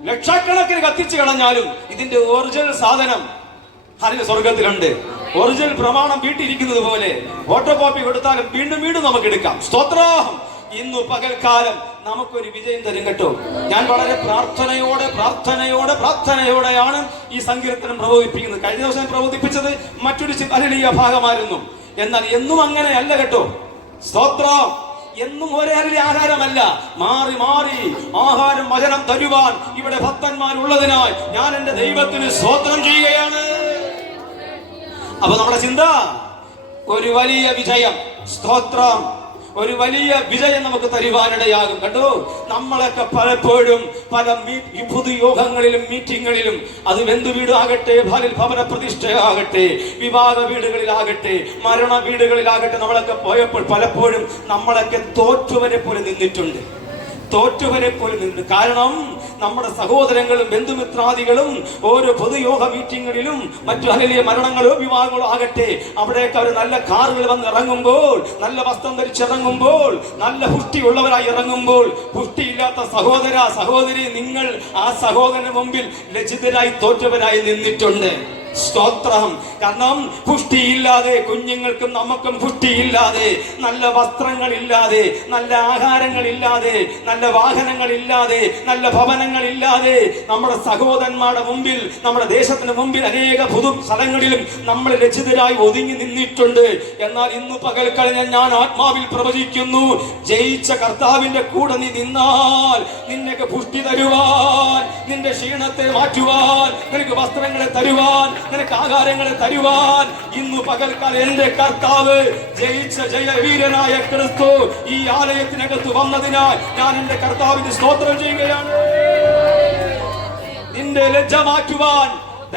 ലക്ഷക്കണക്കിന് കത്തിച്ചു കളഞ്ഞാലും ഇതിന്റെ ഒറിജിനൽ സാധനം അതിന് സ്വർഗത്തിലുണ്ട്. ഒറിജിനൽ പ്രമാണം വീട്ടിരിക്കുന്നത് പോലെ ഫോട്ടോ കോപ്പി കൊടുത്താലും വീണ്ടും വീണ്ടും നമുക്ക് എടുക്കാം. സ്തോത്രം. ഇന്നു പകൽക്കാലം നമുക്കൊരു വിജയം തരും കേട്ടോ. ഞാൻ വളരെ പ്രാർത്ഥനയോടെയാണ് ഈ സങ്കീർത്തനം പ്രബോധിപ്പിക്കുന്നത്. കഴിഞ്ഞ ദിവസം പ്രബോധിപ്പിച്ചത് മറ്റൊരു ഹല്ലേലൂയ ഭാഗമായിരുന്നു. എന്നാൽ എന്നും അങ്ങനെയല്ല കേട്ടോ. സ്തോത്രം. എന്നും ഒരേ അരളി ആഹാരമല്ല, മാറി മാറി ആഹാരം വചനം തരുവാൻ ഇവിടെ ഭക്തന്മാരുള്ളതിനാൽ ഞാൻ എന്റെ ദൈവത്തിന് സ്തോത്രം ചെയ്യുകയാണ്. അപ്പൊ നമ്മുടെ ചിന്ത ഒരു വലിയ വിജയം. സ്തോത്രം. ഒരു വലിയ വിജയം നമുക്ക് തരുവാനിടയാകും കേട്ടോ. നമ്മളൊക്കെ പലപ്പോഴും പല പൊതുയോഗങ്ങളിലും മീറ്റിങ്ങുകളിലും, അത് ബന്ധു വീടാകട്ടെ, ഭവന പ്രതിഷ്ഠയാകട്ടെ, വിവാഹ വീടുകളിലാകട്ടെ, മരണ വീടുകളിലാകട്ടെ, നമ്മളൊക്കെ പോയപ്പോൾ പലപ്പോഴും നമ്മളൊക്കെ തോറ്റുവരെ പോലെ നിന്നിട്ടുണ്ട്. കാരണം നമ്മുടെ സഹോദരങ്ങളും ബന്ധുമിത്രാദികളും ഓരോ പൊതുയോഗ മീറ്റിങ്ങുകളിലും മറ്റു ഹല്ലേലൂയ മരണങ്ങളോ വിവാഹങ്ങളോ ആകട്ടെ, അവിടെയൊക്കെ അവർ നല്ല കാറുകൾ വന്ന് ഇറങ്ങുമ്പോൾ, നല്ല വസ്ത്രം ധരിച്ചിറങ്ങുമ്പോൾ, നല്ല പുഷ്ടിയുള്ളവരായി ഇറങ്ങുമ്പോൾ, പുഷ്ടിയില്ലാത്ത സഹോദര സഹോദരി, നിങ്ങൾ ആ സഹോദരന് മുമ്പിൽ ലജ്ജിതരായി തോറ്റവരായി നിന്നിട്ടുണ്ട്. സ്തോത്രം. കാരണം പുഷ്ടിയില്ലാതെ കുഞ്ഞുങ്ങൾക്കും നമുക്കും പുഷ്ടിയില്ലാതെ, നല്ല വസ്ത്രങ്ങളില്ലാതെ, നല്ല ആഹാരങ്ങളില്ലാതെ, നല്ല വാഹനങ്ങളില്ലാതെ, നല്ല ഭവനങ്ങളില്ലാതെ നമ്മുടെ സഹോദരന്മാരുടെ മുമ്പിൽ, നമ്മുടെ ദേശത്തിന് മുമ്പിൽ അനേക പൊതു സ്ഥലങ്ങളിലും നമ്മൾ ലജ്ജിതരായി ഒതുങ്ങി നിന്നിട്ടുണ്ട്. എന്നാൽ ഇന്ന് പകൽക്കാലം ഞാൻ ആത്മാവിൽ പ്രവചിക്കുന്നു, ജയിച്ച കർത്താവിന്റെ കൂടെ നീ നിന്നാൽ നിനക്ക് പുഷ്ടി തരുവാൻ, നിന്റെ ക്ഷീണത്തെ മാറ്റുവാൻ, നിനക്ക് വസ്ത്രങ്ങളെ തരുവാൻ, നിനക്ക് ആഹാരങ്ങളെ തരുവാൻ ഇന്ന് പകൽക്കാലം എന്റെ കർത്താവ്, ജയിച്ച ജയവീരനായ ക്രിസ്തു ഈ ആലയത്തിനകത്ത് വന്നതിനാൽ ഞാൻ എന്റെ കർത്താവിന് സ്തോത്രം ചെയ്യുകയാണ്. നിന്റെ ലജ്ജ മാറ്റുവാൻ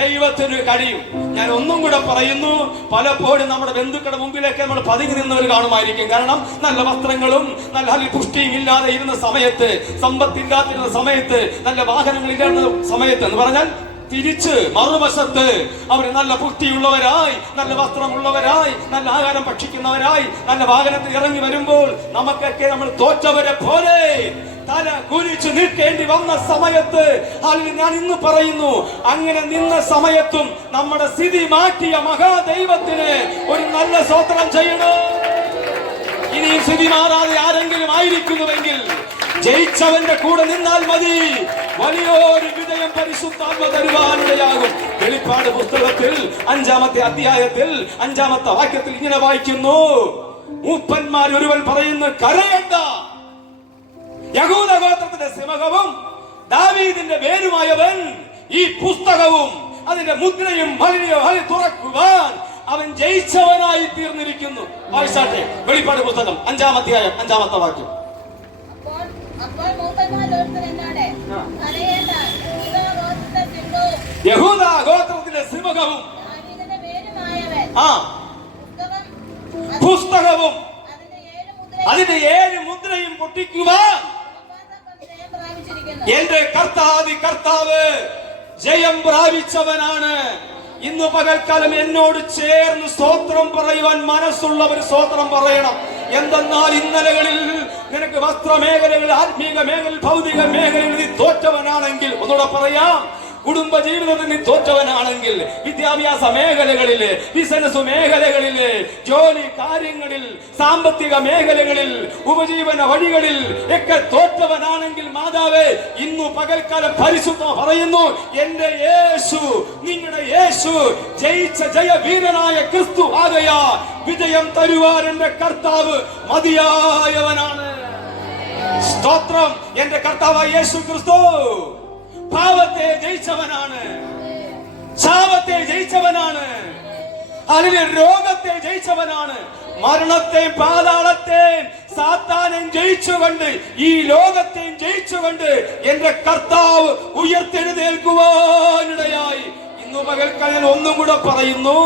ദൈവത്തിന് കഴിയും. ഞാൻ ഒന്നും കൂടെ പറയുന്നു, പലപ്പോഴും നമ്മുടെ ബന്ധുക്കളുടെ മുമ്പിലേക്ക് നമ്മൾ പതുങ്ങി നിന്നവർ കാണുമായിരിക്കും. കാരണം നല്ല വസ്ത്രങ്ങളും നല്ല പുഷ്ടിയും ഇല്ലാതെ ഇരുന്ന സമയത്ത്, സമ്പത്തില്ലാതിരുന്ന സമയത്ത്, നല്ല വാഹനങ്ങളില്ലാത്ത സമയത്ത് എന്ന് പറഞ്ഞാൽ തിരിച്ച് മറുവശത്ത് അവർ നല്ല പുഷ്ടിയുള്ളവരായി, നല്ല വസ്ത്രമുള്ളവരായി, നല്ല ആഹാരം ഭക്ഷിക്കുന്നവരായി, നല്ല വാഹനത്തിൽ ഇറങ്ങി വരുമ്പോൾ നമുക്കൊക്കെ നമ്മൾ തോറ്റവരെ പോലെ തല കുനിച്ച് നിൽക്കേണ്ടി വന്ന സമയത്ത്, ഞാൻ ഇന്ന് പറയുന്നു, അങ്ങനെ നിന്ന സമയത്തും നമ്മുടെ സ്ഥിതി മാറ്റിയ മഹാദൈവത്തിന് ഒരു നല്ല സ്തോത്രം ചെയ്യണം. ഇനിയും സ്ഥിതി മാറാതെ ആരെങ്കിലും ആയിരിക്കുന്നുവെങ്കിൽ ജയിച്ചവന്റെ കൂടെ നിന്നാൽ മതി, വലിയൊരു വിജയം പരിശുദ്ധാത്മ തരുവാനിടയാകും. വെളിപ്പാട് പുസ്തകത്തിൽ 5-ാമത്തെ അധ്യായത്തിൽ 5-ാമത്തെ വാക്യത്തിൽ ഇങ്ങനെ വായിക്കുന്നു, മൂപ്പന്മാർ ഒരുവൻ പറയുന്നു, കരയണ്ട, യഹൂദ ഗോത്രത്തിന്റെ സിംഹവും ദാവീദിന്റെ വേരുമായവൻ ഈ പുസ്തകവും അതിന്റെ മുദ്രയും തുറക്കുവാൻ അവൻ ജയിച്ചവനായി തീർന്നിരിക്കുന്നു. വായിച്ചാട്ടെ, വെളിപ്പാട് പുസ്തകം 5-ാം അധ്യായം 5-ാമത്തെ വാക്യം. യഹൂദ ഗോത്രത്തിന്റെ സിംഹവും പുസ്തകവും അതിന്റെ 7 മുദ്രയും പൊട്ടിക്കുവാൻ എന്റെ കർത്താവ് ജയം പ്രാപിച്ചവനാണ്. ഇന്ന് പകൽക്കാലം എന്നോട് ചേർന്ന് സ്തോത്രം പറയുവാൻ മനസ്സുള്ളവർ സ്തോത്രം പറയണം. എന്തെന്നാൽ ഇന്നലകളിൽ നിനക്ക് വസ്ത്രമേഖലകളിൽ, ആത്മീക മേഖലയിൽ, ഭൗതിക മേഖലയിൽ നീ തോറ്റവനാണെങ്കിൽ, ഒന്നുകൂടെ പറയാം, കുടുംബ ജീവിതത്തിൽ നീ തോറ്റവനാണെങ്കിൽ, വിദ്യാഭ്യാസ മേഖലകളില്, ബിസിനസ് മേഖലകളില്, ജോലി കാര്യങ്ങളിൽ, സാമ്പത്തിക മേഖലകളിൽ, ഉപജീവന വഴികളിൽ ഒക്കെ തോറ്റവനാണെങ്കിൽ, മാതാവേ, ഇന്നു പകൽക്കാലം പരിശുദ്ധം പറയുന്നു, എന്റെ യേശു, നിങ്ങളുടെ യേശു ജയിച്ച ജയവീരനായ ക്രിസ്തു ആകയാ വിജയം തരുവാൻ എന്റെ കർത്താവ് മതിയായവനാണ്. സ്തോത്രം. എന്റെ കർത്താവായ യേശു ക്രിസ്തു പാവത്തെ ജയിച്ചവനാണ്, ശാപത്തെ ജയിച്ചവനാണ്, അതിലെ രോഗത്തെ ജയിച്ചവനാണ്, മരണത്തെയും പാതാളത്തെയും സാത്താനെയും ജയിച്ചുകൊണ്ട്, ഈ ലോകത്തെയും ജയിച്ചുകൊണ്ട് എന്റെ കർത്താവ് ഉയർത്തെഴുന്നേൽക്കുവാനിടയായി. ഇന്നു പകൽക്കാലം ഒന്നും കൂടെ പറയുന്നു,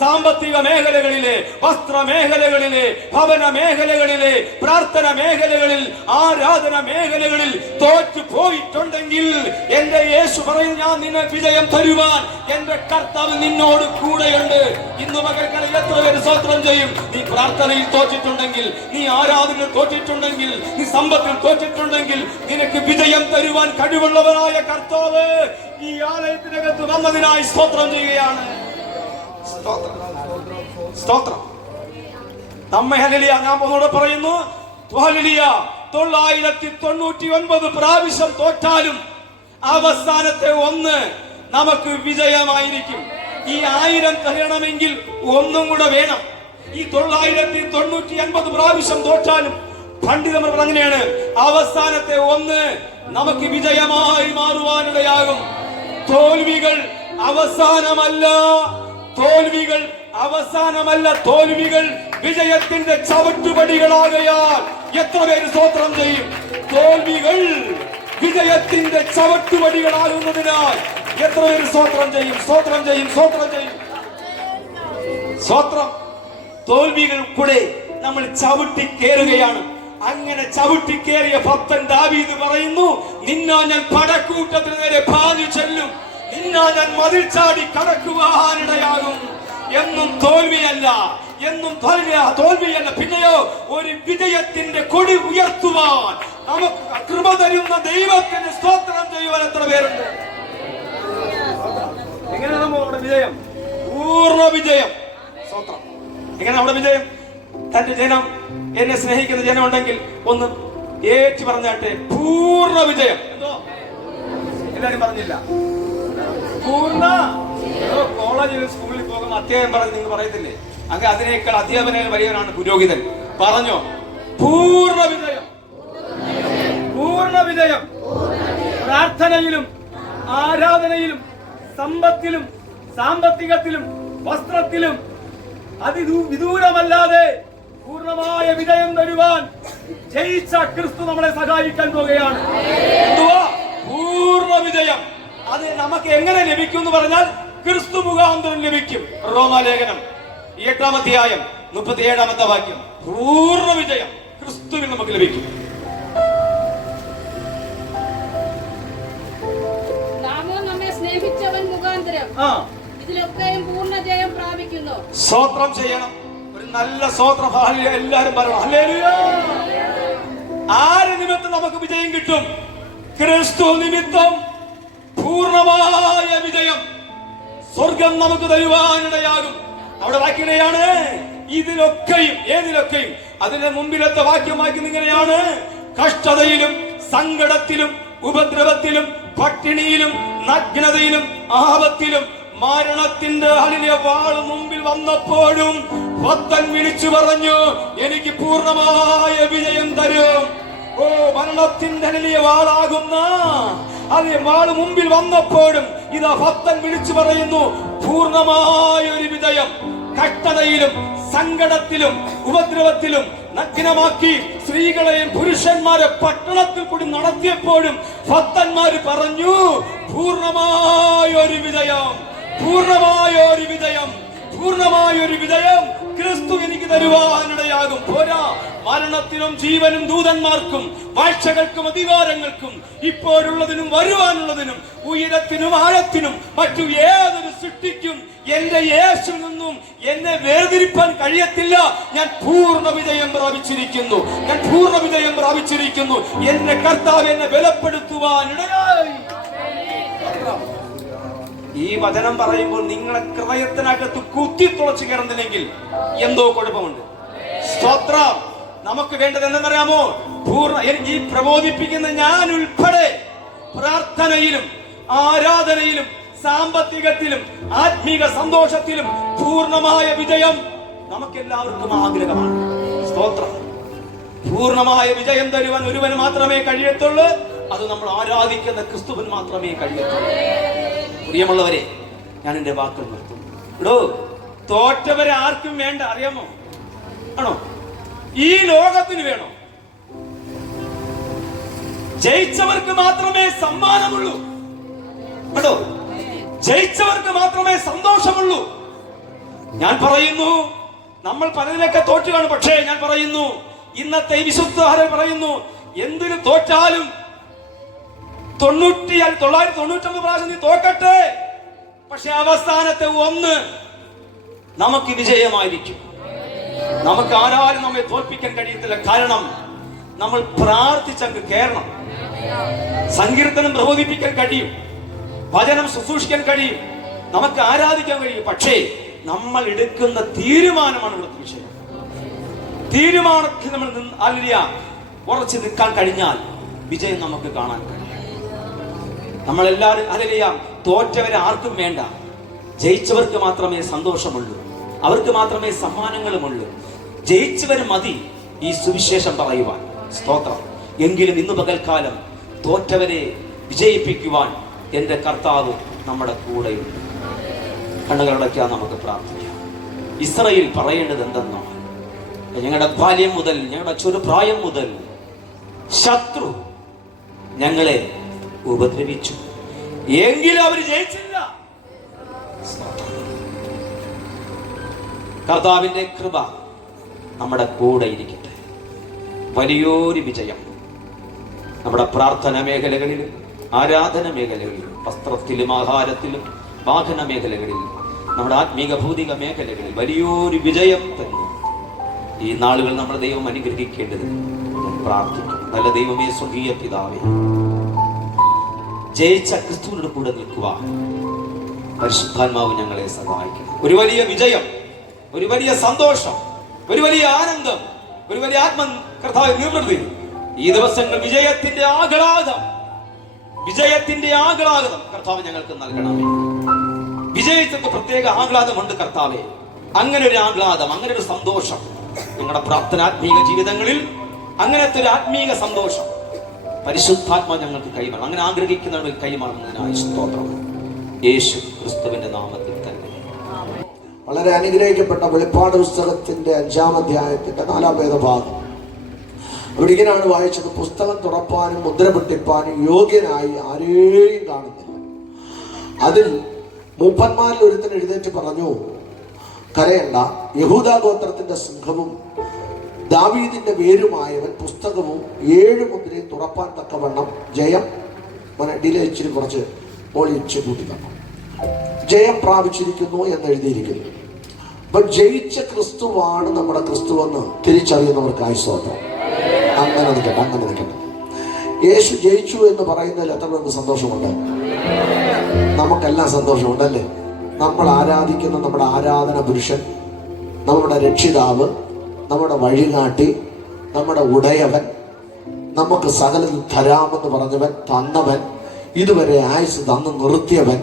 സാമ്പത്തിക മേഖലകളിലെ, വസ്ത്ര മേഖലകളിലെ, ഭവന മേഖലകളിലെ, പ്രാർത്ഥന മേഖലകളിൽ, ആരാധന മേഖലകളിൽ തോറ്റു പോയിട്ടുണ്ടെങ്കിൽ എന്റെ യേശു പറയുന്നു, ഞാൻ നിന്നെ വിജയം തരുവാൻ എന്റെ കർത്താവ് നിന്നോട് കൂടെയുണ്ട്. ഇന്നു പകൽക്കാലം എത്ര പേര് സ്തോത്രം ചെയ്യും? നീ പ്രാർത്ഥനയിൽ തോറ്റിട്ടുണ്ടെങ്കിൽ, നീ ആരാധനയിൽ തോറ്റിട്ടുണ്ടെങ്കിൽ, നീ സമ്പത്തിൽ തോറ്റിട്ടുണ്ടെങ്കിൽ, നിനക്ക് വിജയം തരുവാൻ കഴിവുള്ളവനായ കർത്താവ് ഈ ആലയത്തിനകത്ത് വന്നതിനായി സ്തോത്രം ചെയ്യുകയാണ്. സ്തോത്രം. നമ്മെ ഹല്ലേലൂയ. ഞാൻ ഒന്നുകൂടെ പറയുന്നു, ഹല്ലേലൂയ. 999 പ്രാവശ്യം തോറ്റാലും അവസാനത്തെ 1 നമുക്ക് വിജയമായിരിക്കും. ഈ 1000 തരണമെങ്കിൽ ഒന്നും കൂടെ വേണം. ഈ 999 പ്രാവശ്യം തോറ്റാലും പണ്ഡിതന്മാർ അങ്ങനെയാണ്, അവസാനത്തെ 1 നമുക്ക് വിജയമായി മാറുവാനിടയാകും. തോൽവികൾ അവസാനമല്ല, തോൽവികൾ അവസാനമല്ല, തോൽവികൾ വിജയത്തിന്റെ ചവിട്ടുപടികളാകയാൽ എത്ര പേര് സ്തോത്രം ചെയ്യും? തോൽവികൾ വിജയത്തിന്റെ ചവിട്ടുപടികളാകുന്നതിനാൽ എത്ര പേര് സ്തോത്രം ചെയ്യും? സ്തോത്രം ചെയ്യും, സ്തോത്രം ചെയ്യും, സ്തോത്രം. തോൽവികൾ കൂടെ നമ്മൾ ചവിട്ടി കയറുകയാണ്. അങ്ങനെ ചവിട്ടിക്കേറിയ ഭക്തൻ ദാവീദ് പറയുന്നു, നിന്നാ ഞാൻ പടക്കൂട്ടത്തിന് നേരെ പാഞ്ഞു ചെല്ലും, നിന്നാ ഞാൻ മതിൽ ചാടി കടക്കുവാനിടയാകും. എന്നും തോൽവിയല്ല, എന്നും തോൽവിയല്ല, പിന്നെയോ ഒരു വിജയത്തിന്റെ കൊടി ഉയർത്തുവാൻ നമുക്ക് കൃപ തരുന്ന ദൈവത്തിന് സ്തോത്രം ചെയ്യുവാൻ എത്ര പേരുണ്ട്? എങ്ങനെ നമ്മുടെ വിജയം? പൂർണ്ണ വിജയം. സ്തോത്രം. എങ്ങനെ നമ്മുടെ വിജയം? തന്റെ ജനം, എന്നെ സ്നേഹിക്കുന്ന ജനം ഉണ്ടെങ്കിൽ ഒന്ന് ഏറ്റു പറഞ്ഞാട്ടെ, പൂർണ്ണ വിജയം. എന്തോ എല്ലാരും പറഞ്ഞില്ല? പൂർണ്ണ. കോളേജിൽ സ്കൂളിൽ പോകുമ്പോൾ അധ്യാപകൻ പറഞ്ഞ് നിങ്ങൾ പറയത്തില്ലേ, അങ്ങനെ അതിനേക്കാൾ അധ്യാപന വലിയവനാണ് പുരോഹിതൻ. പറഞ്ഞോ, പൂർണ്ണ വിജയം, പൂർണ്ണ വിജയം. പ്രാർത്ഥനയിലും ആരാധനയിലും സമ്പത്തിലും സാമ്പത്തികത്തിലും വസ്ത്രത്തിലും വിദൂരമല്ലാതെ പൂർണ്ണമായ വിജയം തരുവാൻ ജയിച്ച ക്രിസ്തു നമ്മളെ സഹായിക്കാൻ പോകുകയാണ്. എന്തുവാ പൂർണ്ണ വിജയം? അത് നമുക്ക് എങ്ങനെ ലഭിക്കും എന്ന് പറഞ്ഞാൽ ക്രിസ്തു മുഖാന്തരം ലഭിക്കും. റോമാലേഖനം 8-ാം അധ്യായം 37-ാമത്തെ വാക്യം. പൂർണ്ണ വിജയം ക്രിസ്തുവിൽ നമുക്ക് ലഭിക്കും. നമ്മെ സ്നേഹിച്ചവൻ മുഖാന്തരം ഇതിലൊക്കെയും പൂർണ്ണ ജയം പ്രാപിക്കുന്നു. സ്തോത്രം ചെയ്യണം. ഒരു നല്ല സ്തോത്രം എല്ലാരും പറയണം. ഹല്ലേലൂയ. ആര് നിമിത്തം നമുക്ക് വിജയം കിട്ടും? ക്രിസ്തു നിമിത്തം പൂർണ്ണമായ വിജയം സ്വർഗം നമുക്ക് തരുവാനിടയാകും. അവിടെ വാക്യമാണ്, ഇതിലൊക്കെയും. ഏതിലൊക്കെയും? അതിന്റെ മുമ്പിലത്തെ വാക്യം വായിക്കുന്ന ഇങ്ങനെയാണ്, കഷ്ടതയിലും സങ്കടത്തിലും ഉപദ്രവത്തിലും പട്ടിണിയിലും നഗ്നതയിലും ആപത്തിലും മരണത്തിന്റെ അളിയ വാള് മുമ്പിൽ വന്നപ്പോഴും ഭക്തൻ വിളിച്ചു പറഞ്ഞു, എനിക്ക് പൂർണ്ണമായ വിജയം തരും. ഓ, മരണത്തിന്റെ അളിയ വാളാകുന്ന അതേ വാള് മുമ്പിൽ വന്നപ്പോഴും ഇതാ ഭക്തൻ വിളിച്ചു പറയുന്നു, പൂർണ്ണമായ ഒരു വിജയം. കഷ്ടതയിലും സങ്കടത്തിലും ഉപദ്രവത്തിലും നഗ്നമാക്കി സ്ത്രീകളെയും പുരുഷന്മാരെ പട്ടണത്തിൽ കൂടി നടത്തിയപ്പോഴും ഭക്തന്മാര് പറഞ്ഞു, പൂർണ്ണമായ ഒരു വിജയം, പൂർണ്ണമായ ഒരു വിജയം, പൂർണ്ണമായ ഒരു വിജയം ക്രിസ്തു എനിക്ക് തരുവാനിടയാകും. പോരാ, മരണത്തിനും ജീവനും ദൂതന്മാർക്കും വാഴ്ചകൾക്കും അധികാരങ്ങൾക്കും ഇപ്പോഴുള്ളതിനും വരുവാനുള്ളതിനും ഉയരത്തിനും ആഴത്തിനും മറ്റു ഏതൊരു സൃഷ്ടിക്കും എന്റെ യേശുവിൽ നിന്നും എന്നെ വേർതിരിപ്പാൻ കഴിയത്തില്ല. ഞാൻ പൂർണ്ണ വിജയം പ്രാപിച്ചിരിക്കുന്നു, ഞാൻ പൂർണ്ണ വിജയം പ്രാപിച്ചിരിക്കുന്നു. എന്റെ കർത്താവ് എന്നെ ബലപ്പെടുത്തുവാനിടയായി. ഈ വചനം പറയുമ്പോൾ നിങ്ങളെ ഹൃദയത്തിനകത്ത് കുത്തി തുളച്ചു കയറുന്നില്ലെങ്കിൽ എന്തോ കുഴപ്പമുണ്ട്. സ്തോത്രം. നമുക്ക് വേണ്ടത് എന്തെന്നറിയാമോ? ഈ പ്രബോധിപ്പിക്കുന്ന ഞാൻ ഉൾപ്പെടെ പ്രാർത്ഥനയിലും ആരാധനയിലും സാമ്പത്തികത്തിലും ആത്മീക സന്തോഷത്തിലും പൂർണ്ണമായ വിജയം നമുക്കെല്ലാവർക്കും ആഗ്രഹമാണ്. സ്തോത്രം. പൂർണ്ണമായ വിജയം തരുവാൻ ഒരുവന് മാത്രമേ കഴിയത്തുള്ളൂ. അത് നമ്മൾ ആരാധിക്കുന്ന ക്രിസ്തുവിന് മാത്രമേ കഴിയത്തുള്ളൂ. പ്രിയമുള്ളവരെ, ഞാൻ എന്റെ വാക്കുകൾ നിർത്തുന്നു. ഇടോ, തോറ്റവരെ ആർക്കും വേണ്ട, അറിയാമോ? ആണോ? ഈ ലോകത്തിന് വേണോ? ജയിച്ചവർക്ക് മാത്രമേ സമ്മാനമുള്ളൂ. കേട്ടോ, ജയിച്ചവർക്ക് മാത്രമേ സന്തോഷമുള്ളൂ. ഞാൻ പറയുന്നു, നമ്മൾ പലതിലൊക്കെ തോറ്റു കാണും. പക്ഷേ ഞാൻ പറയുന്നു, ഇന്നത്തെ വിശുദ്ധരെ പറയുന്നു, എന്തിനു തോറ്റാലും 999 പ്രാവശ്യം നീ തോക്കട്ടെ, പക്ഷെ അവസാനത്തെ 1 നമുക്ക് വിജയമായിരിക്കും. നമുക്ക് ആരാലും നമ്മെ തോൽപ്പിക്കാൻ കഴിയത്തില്ല. കാരണം നമ്മൾ പ്രാർത്ഥിച്ചങ്ങ് കേറണം. സങ്കീർത്തനം പ്രബോധിപ്പിക്കാൻ കഴിയും, വചനം ശുശ്രൂഷിക്കാൻ കഴിയും, നമുക്ക് ആരാധിക്കാൻ കഴിയും. പക്ഷേ നമ്മൾ എടുക്കുന്ന തീരുമാനമാണ് ഇവിടുത്തെ വിഷയം. തീരുമാനത്തിൽ നമ്മൾ ഉറച്ചു നിൽക്കാൻ കഴിഞ്ഞാൽ വിജയം നമുക്ക് കാണാൻ കഴിയും. നമ്മളെല്ലാവരും തോറ്റവരെ ആർക്കും വേണ്ട, ജയിച്ചവർക്ക് മാത്രമേ സന്തോഷമുള്ളൂ, അവർക്ക് മാത്രമേ സമ്മാനങ്ങളുമുള്ളൂ. ജയിച്ചവർ മതി ഈ സുവിശേഷം പറയുവാൻ. സ്തോത്രം. എങ്കിലും ഇന്ന് പകൽക്കാലം തോറ്റവരെ വിജയിപ്പിക്കുവാൻ എന്റെ കർത്താവ് നമ്മുടെ കൂടെയുണ്ട്. കണ്ണുകളടയ്ക്കാൻ നമുക്ക് പ്രാർത്ഥിക്കാം. ഇസ്രായേൽ പറയേണ്ടത് എന്തെന്നാണ്? ഞങ്ങളുടെ ബാല്യം മുതൽ, ഞങ്ങളുടെ ചെറുപ്രായം മുതൽ ശത്രു ഞങ്ങളെ ഉപദ്രവിച്ചു, എങ്കിലും അവർ ജയിച്ചില്ല. കർത്താവിന്റെ കൃപ നമ്മുടെ കൂടെ ഇരിക്കട്ടെ. വലിയൊരു വിജയം നമ്മുടെ പ്രാർത്ഥന മേഖലകളിലും ആരാധന മേഖലകളിലും വസ്ത്രത്തിലും ആഹാരത്തിലും വാഹന മേഖലകളിലും നമ്മുടെ ആത്മീക ഭൗതിക മേഖലകളിൽ വലിയൊരു വിജയം തന്നു. ഈ നാളുകൾ നമ്മുടെ ദൈവം അനുഗ്രഹിക്കേണ്ടത് ഞാൻ പ്രാർത്ഥിക്കുന്നു. നല്ല ദൈവമേ, സ്വർഗീയ പിതാവേ, ജയിച്ച ക്രിസ്തുവിനോട് കൂടെ നിൽക്കുക പരിശുദ്ധാത്മാവ് ഞങ്ങളെ സഹായിക്കുന്നു. ഒരു വലിയ വിജയം, ഒരു വലിയ സന്തോഷം, ഒരു വലിയ ആനന്ദം, ഒരു വലിയ കർത്താവ് നിവൃത്തി ഈ ദിവസങ്ങൾ വിജയത്തിന്റെ ആഹ്ലാദം കർത്താവ് ഞങ്ങൾക്ക് നൽകണമേ. വിജയത്തിന്റെ പ്രത്യേക ആഹ്ലാദമുണ്ട് കർത്താവേ. അങ്ങനെ ഒരു ആഹ്ലാദം, അങ്ങനെ ഒരു സന്തോഷം ഞങ്ങളുടെ പ്രാർത്ഥനാത്മീക ജീവിതങ്ങളിൽ, അങ്ങനത്തെ ഒരു ആത്മീക സന്തോഷം പരിശുദ്ധാത്മ ഞങ്ങൾക്ക് കൈമാറണം. അങ്ങനെ ആഗ്രഹിക്കുന്നവർക്ക് കൈമാറുന്നതിനായി സ്തോത്രം. യേശു ക്രിസ്തുവിന്റെ നാമത്തിൽ തന്നെ. വളരെ അനുഗ്രഹിക്കപ്പെട്ട വെളിപ്പാട് പുസ്തകത്തിന്റെ 5-ാം അധ്യായത്തിന്റെ 4-ാം വേദഭാഗം. അവിടെ ഇങ്ങനെയാണ് വായിച്ചത്: പുസ്തകം തുറപ്പാനും മുദ്ര പൊട്ടിപ്പാനും യോഗ്യനായി ആരെയും കാണുന്നില്ല. അതിൽ മൂപ്പന്മാരിൽ ഒരുത്തൻ എഴുന്നേറ്റ് പറഞ്ഞു, കരയണ്ട, യഹൂദാ ഗോത്രത്തിന്റെ സിംഹവും ദാവീദിന്റെ വേരുമായവൻ പുസ്തകവും 7 മുദ്രയും തുറപ്പാൻ തക്കവണ്ണം ജയം ഡിലേ ഇച്ചിരി കുറച്ച് ഒളിച്ചു കൂട്ടി തന്നു. ജയം പ്രാപിച്ചിരിക്കുന്നു എന്ന് എഴുതിയിരിക്കുന്നു. അപ്പൊ ജയിച്ച ക്രിസ്തുവാണ് നമ്മുടെ ക്രിസ്തുവെന്ന് തിരിച്ചറിയുന്നവർക്കായി സ്തോത്രം. അങ്ങനെ നിൽക്കട്ടെ. യേശു ജയിച്ചു എന്ന് പറയുന്നതിൽ എത്ര പേർക്ക് സന്തോഷമുണ്ട്? നമുക്കെല്ലാം സന്തോഷമുണ്ടല്ലേ? നമ്മൾ ആരാധിക്കുന്ന നമ്മുടെ ആരാധന പുരുഷൻ, നമ്മുടെ രക്ഷിതാവ്, നമ്മുടെ വഴികാട്ടി, നമ്മുടെ ഉടയവൻ, നമുക്ക് സകലം തരാമെന്ന് പറഞ്ഞവൻ, തന്നവൻ, ഇതുവരെ ആയുസ് തന്ന് നിർത്തിയവൻ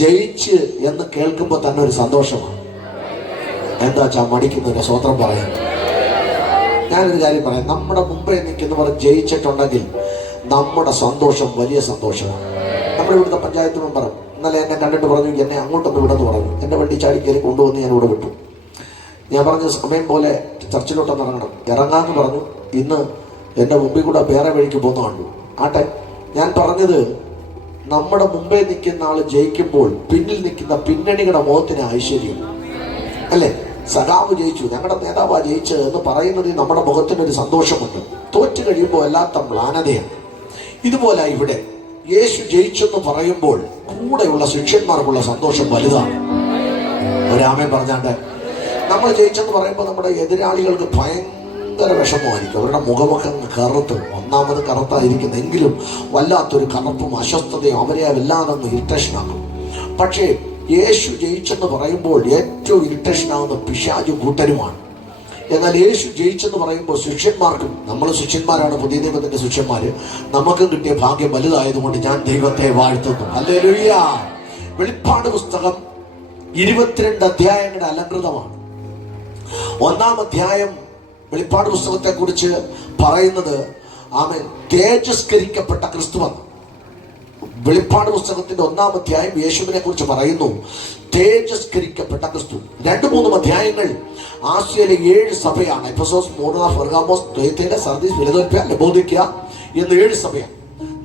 ജയിച്ച് എന്ന് കേൾക്കുമ്പോൾ തന്നെ ഒരു സന്തോഷമാണ്. എന്താ വെച്ചാ മടിക്കുന്നതിന്റെ സ്വത്രം പറയാം. ഞാനൊരു കാര്യം പറയാം, നമ്മുടെ മുമ്പേ നിൽക്കുന്നവർ ജയിച്ചിട്ടുണ്ടെങ്കിൽ നമ്മുടെ സന്തോഷം വലിയ സന്തോഷമാണ്. നമ്മുടെ ഇവിടുത്തെ പഞ്ചായത്ത് മെമ്പർ ഇന്നലെ എന്നെ കണ്ടിട്ട് പറഞ്ഞു, എന്നെ അങ്ങോട്ടൊന്ന് വിടെന്ന് പറഞ്ഞു. എൻ്റെ വണ്ടി ചാടി കയറി കൊണ്ടുവന്ന് ഞാൻ ഇവിടെ വിട്ടു. ഞാൻ പറഞ്ഞു, സമയം പോലെ ചർച്ചിലോട്ടൊന്ന് ഇറങ്ങണം. ഇറങ്ങാന്ന് പറഞ്ഞു. ഇന്ന് എൻ്റെ മുമ്പിൽ കൂടെ വേറെ വഴിക്ക് പോകുന്ന കണ്ടു. ആട്ടെ, ഞാൻ പറഞ്ഞത് നമ്മുടെ മുമ്പേ നിൽക്കുന്ന ആൾ ജയിക്കുമ്പോൾ പിന്നിൽ നിൽക്കുന്ന പിന്നണികളുടെ മുഖത്തിന് ഐശ്വര്യം അല്ലേ? സഖാവ് ജയിച്ചു, ഞങ്ങളുടെ നേതാവാ ജയിച്ചത് എന്ന് പറയുന്നതിൽ നമ്മുടെ മുഖത്തിനൊരു സന്തോഷമുണ്ട്. തോറ്റു കഴിയുമ്പോൾ എല്ലാത്ത മ്ലാനതയാണ്. ഇതുപോലെ ഇവിടെ യേശു ജയിച്ചെന്ന് പറയുമ്പോൾ കൂടെയുള്ള ശിഷ്യന്മാർക്കുള്ള സന്തോഷം വലുതാണ്. ഒരാമേ പറഞ്ഞാണ്ട് നമ്മൾ ജയിച്ചെന്ന് പറയുമ്പോൾ നമ്മുടെ എതിരാളികൾക്ക് ഭയങ്കര വിഷമമായിരിക്കും. അവരുടെ മുഖമൊക്കെ കറുത്ത്, ഒന്നാമത് കറുത്തായിരിക്കുന്നെങ്കിലും വല്ലാത്തൊരു കറുപ്പും അസ്വസ്ഥതയും അവരെ വല്ലാതെ ഇറിറ്റേഷനാകും. പക്ഷേ യേശു ജയിച്ചെന്ന് പറയുമ്പോൾ ഏറ്റവും ഇറിറ്റേഷനാകുന്ന പിശാചും കൂട്ടരുമാണ്. എന്നാൽ യേശു ജയിച്ചെന്ന് പറയുമ്പോൾ ശിഷ്യന്മാർക്കും, നമ്മൾ ശിഷ്യന്മാരാണ്, പുതിയ ദൈവത്തിന്റെ ശിഷ്യന്മാര്, നമുക്കും കിട്ടിയ ഭാഗ്യം വലുതായതുകൊണ്ട് ഞാൻ ദൈവത്തെ വാഴ്ത്തുന്നു. ഹല്ലേലൂയ. വെളിപ്പാട് പുസ്തകം 22 അധ്യായങ്ങളുടെ അലങ്കൃതമാണ്. 1-ാം അധ്യായം വെളിപ്പാട് പുസ്തകത്തെ കുറിച്ച് പറയുന്നത് ആമേൻ തേജസ്കരിക്കപ്പെട്ട ക്രിസ്തുവെന്ന്. വെളിപ്പാട് പുസ്തകത്തിന്റെ 1-ാം അധ്യായം യേശുവിനെ കുറിച്ച് പറയുന്നു, തേജസ്കരിക്കപ്പെട്ട ക്രിസ്തു. 2-3 അധ്യായങ്ങൾ ആസിയയിലെ 7 സഭയാണ്. എഫെസോസ്, സ്മുർന, പെർഗാമോസ്, തുയത്തൈര, സർദീസ്, ഫിലദൽഫിയ, ലബോദിക്യ എന്ന് 7 സഭയാണ്.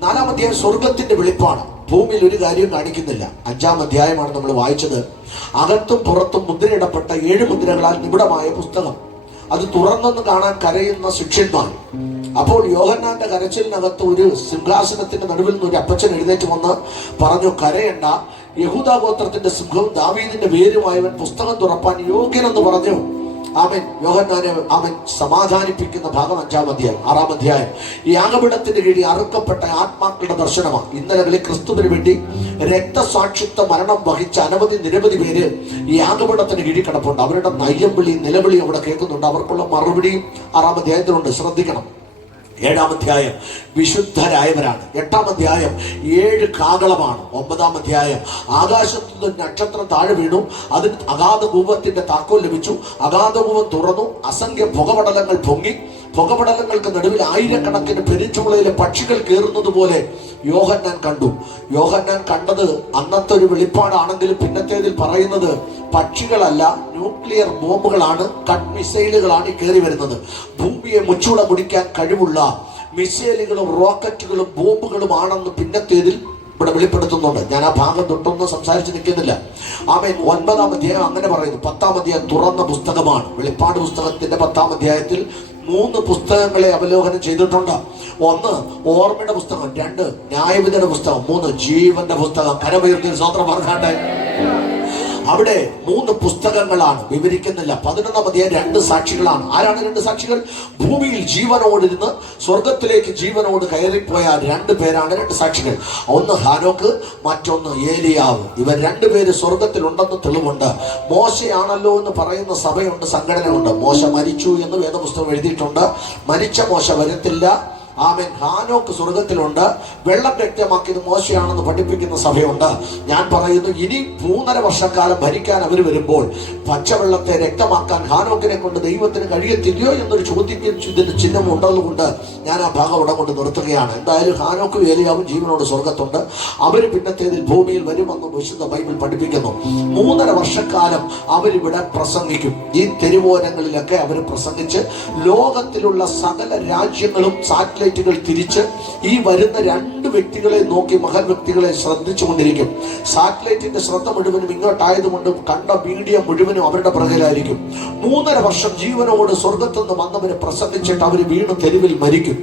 4-ാം അധ്യായം സ്വർഗത്തിന്റെ വെളിപ്പാട്. ഭൂമിയിൽ ഒരു കാര്യവും കാണിക്കുന്നില്ല. 5-ാം അധ്യായമാണ് നമ്മൾ വായിച്ചത്. അകത്തും പുറത്തും മുദ്രയിടപ്പെട്ട 7 മുദ്രകളാൽ നിബിഡമായ പുസ്തകം. അത് തുറന്നെന്ന് കാണാൻ കരയുന്ന ശിഷ്യന്മാർ. അപ്പോൾ യോഹന്നാന്റെ കരച്ചിലിനകത്ത് ഒരു സിംഹാസനത്തിന്റെ നടുവിൽ നിന്ന് ഒരു അപ്പച്ചൻ എഴുന്നേറ്റ് വന്ന് പറഞ്ഞു, കരയണ്ട, യഹൂദാ ഗോത്രത്തിന്റെ സിംഹവും ദാവീദിന്റെ വേരുമായവൻ പുസ്തകം തുറപ്പാൻ യോഗ്യനെന്ന് പറഞ്ഞു. ആമേൻ യോഹന്നാനെ ആമേൻ സമാധാനിപ്പിക്കുന്ന ഭാഗം 5-ാം അധ്യായം 6-ാം അധ്യായം. ഈ യാഗപീഠത്തിന് കീഴിൽ അറുക്കപ്പെട്ട ആത്മാക്കളുടെ ദർശനമാണ്. ഇന്നലെ ക്രിസ്തുവിന് വേണ്ടി രക്തസാക്ഷിത്വ മരണം വഹിച്ച നിരവധി പേര് ഈ യാഗപീഠത്തിന് കീഴിൽ കിടപ്പുണ്ട്. അവരുടെ നയ്യം നിലവിളി അവിടെ കേൾക്കുന്നുണ്ട്. അവർക്കുള്ള മറുപടിയും 6-ാം അധ്യായത്തിലുണ്ട്. ശ്രദ്ധിക്കണം. 7-ാം അധ്യായം വിശുദ്ധരായവരാണ്. 8-ാം അധ്യായം 7 കാകളമാണ്. 9-ാം അധ്യായം ആകാശത്തു നിന്ന് നക്ഷത്രം താഴെ വീണു, അതിന് അഗാധകൂപത്തിന്റെ താക്കോൽ ലഭിച്ചു. അഗാധകൂപം തുറന്നു, അസംഖ്യ പുകപടലങ്ങൾ പൊങ്ങി. പുകപടലങ്ങൾക്ക് നടുവിൽ ആയിരക്കണക്കിന് പെരുഞ്ചുളയിലെ പക്ഷികൾ കയറുന്നത് പോലെ യോഹന്നാൻ കണ്ടു. യോഹന്നാൻ കണ്ടത് അന്നത്തെ ഒരു വെളിപ്പാടാണെങ്കിലും പിന്നത്തേതിൽ പറയുന്നത് പക്ഷികളല്ല, ന്യൂക്ലിയർ ബോംബുകളാണ്, കട്ട് മിസൈലുകളാണ് കയറി വരുന്നത്. ഭൂമിയെ മുച്ചൂടെ മുടിക്കാൻ കഴിവുള്ള മിസൈലുകളും റോക്കറ്റുകളും ബോംബുകളുമാണെന്ന് പിന്നത്തേതിൽ ഇവിടെ വെളിപ്പെടുത്തുന്നുണ്ട്. ഞാൻ ആ ഭാഗം തൊട്ടൊന്നും സംസാരിച്ച് നിൽക്കുന്നില്ല. ആമേൻ. 9-ാം അധ്യായം അങ്ങനെ പറയുന്നു. 10-ാം അധ്യായം തുറന്ന പുസ്തകമാണ്. വെളിപ്പാട് പുസ്തകത്തിന്റെ 10-ാം അധ്യായത്തിൽ 3 പുസ്തകങ്ങളെ അവലോകനം ചെയ്തിട്ടുണ്ട്. 1 ഓർമ്മയുടെ പുസ്തകം, 2 ന്യായവിധിയുടെ പുസ്തകം, 3 ജീവന്റെ പുസ്തകം. കരമുയർത്തി സ്വതന്ത്രം പറഞ്ഞാണ്ട് അവിടെ 3 പുസ്തകങ്ങളാണ്, വിവരിക്കുന്നില്ല. 11-ാം അധ്യായം 2 സാക്ഷികളാണ്. ആരാണ് 2 സാക്ഷികൾ? ഭൂമിയിൽ ജീവനോടിരുന്ന് സ്വർഗത്തിലേക്ക് ജീവനോട് കയറിപ്പോയ 2 പേരാണ് 2 സാക്ഷികൾ. ഒന്ന് ഹാനോക്ക്, മറ്റൊന്ന് ഏലിയാവ്. ഇവർ 2 പേര് സ്വർഗത്തിലുണ്ടെന്ന് തെളിവുണ്ട്. മോശയാണല്ലോ എന്ന് പറയുന്ന സഭയുണ്ട്, സംഘടനയുണ്ട്. മോശ മരിച്ചു എന്ന് വേദപുസ്തകം എഴുതിയിട്ടുണ്ട്. മരിച്ച മോശ വരത്തില്ല. ആമേൻ. ഹാനോക്ക് സ്വർഗത്തിലുണ്ട്. വെള്ളം രക്തമാക്കിയത് മോശയാണെന്ന് പഠിപ്പിക്കുന്ന സഭയുണ്ട്. ഞാൻ പറയുന്നു, ഇനി 3.5 വർഷക്കാലം ഭരിക്കാൻ അവർ വരുമ്പോൾ പച്ചവെള്ളത്തെ രക്തമാക്കാൻ ഹാനോക്കിനെ കൊണ്ട് ദൈവത്തിന് കഴിയത്തില്ലയോ എന്നൊരു ചോദ്യത്തിന് ചിഹ്നം ഉള്ളതുകൊണ്ട് ഞാൻ ആ ഭാഗം ഇവിടെ കൊണ്ട് നിർത്തുകയാണ്. എന്തായാലും ഹാനോക്കും ഏലിയാവും ജീവനോട് സ്വർഗത്തുണ്ട്. അവർ പിന്നത്തേതിൽ ഭൂമിയിൽ വരുമെന്ന് വിശുദ്ധ ബൈബിൾ പഠിപ്പിക്കുന്നു. 3.5 വർഷക്കാലം അവരിവിടെ പ്രസംഗിക്കും. ഈ തെരുവോരങ്ങളിലൊക്കെ അവർ പ്രസംഗിച്ച് ലോകത്തിലുള്ള സകല രാജ്യങ്ങളും സാറ്റലൈറ്റുകൾ തിരിച്ച് ഈ വരുന്ന 2 വ്യക്തികളെ നോക്കി മഹൽ വ്യക്തികളെ ശ്രദ്ധിച്ചു കൊണ്ടിരിക്കും. സാറ്റലൈറ്റിന്റെ ശ്രദ്ധ മുഴുവനും ഇങ്ങോട്ടായതുകൊണ്ട് കണ്ട മീഡിയ മുഴുവനും അവരുടെ പിറകിലായിരിക്കും. 3.5 വർഷം ജീവനോട് സ്വർഗത്തുനിന്ന് വന്നവരെ പ്രസംഗിച്ചിട്ട് അവർ വീണ് തെരുവിൽ മരിക്കും.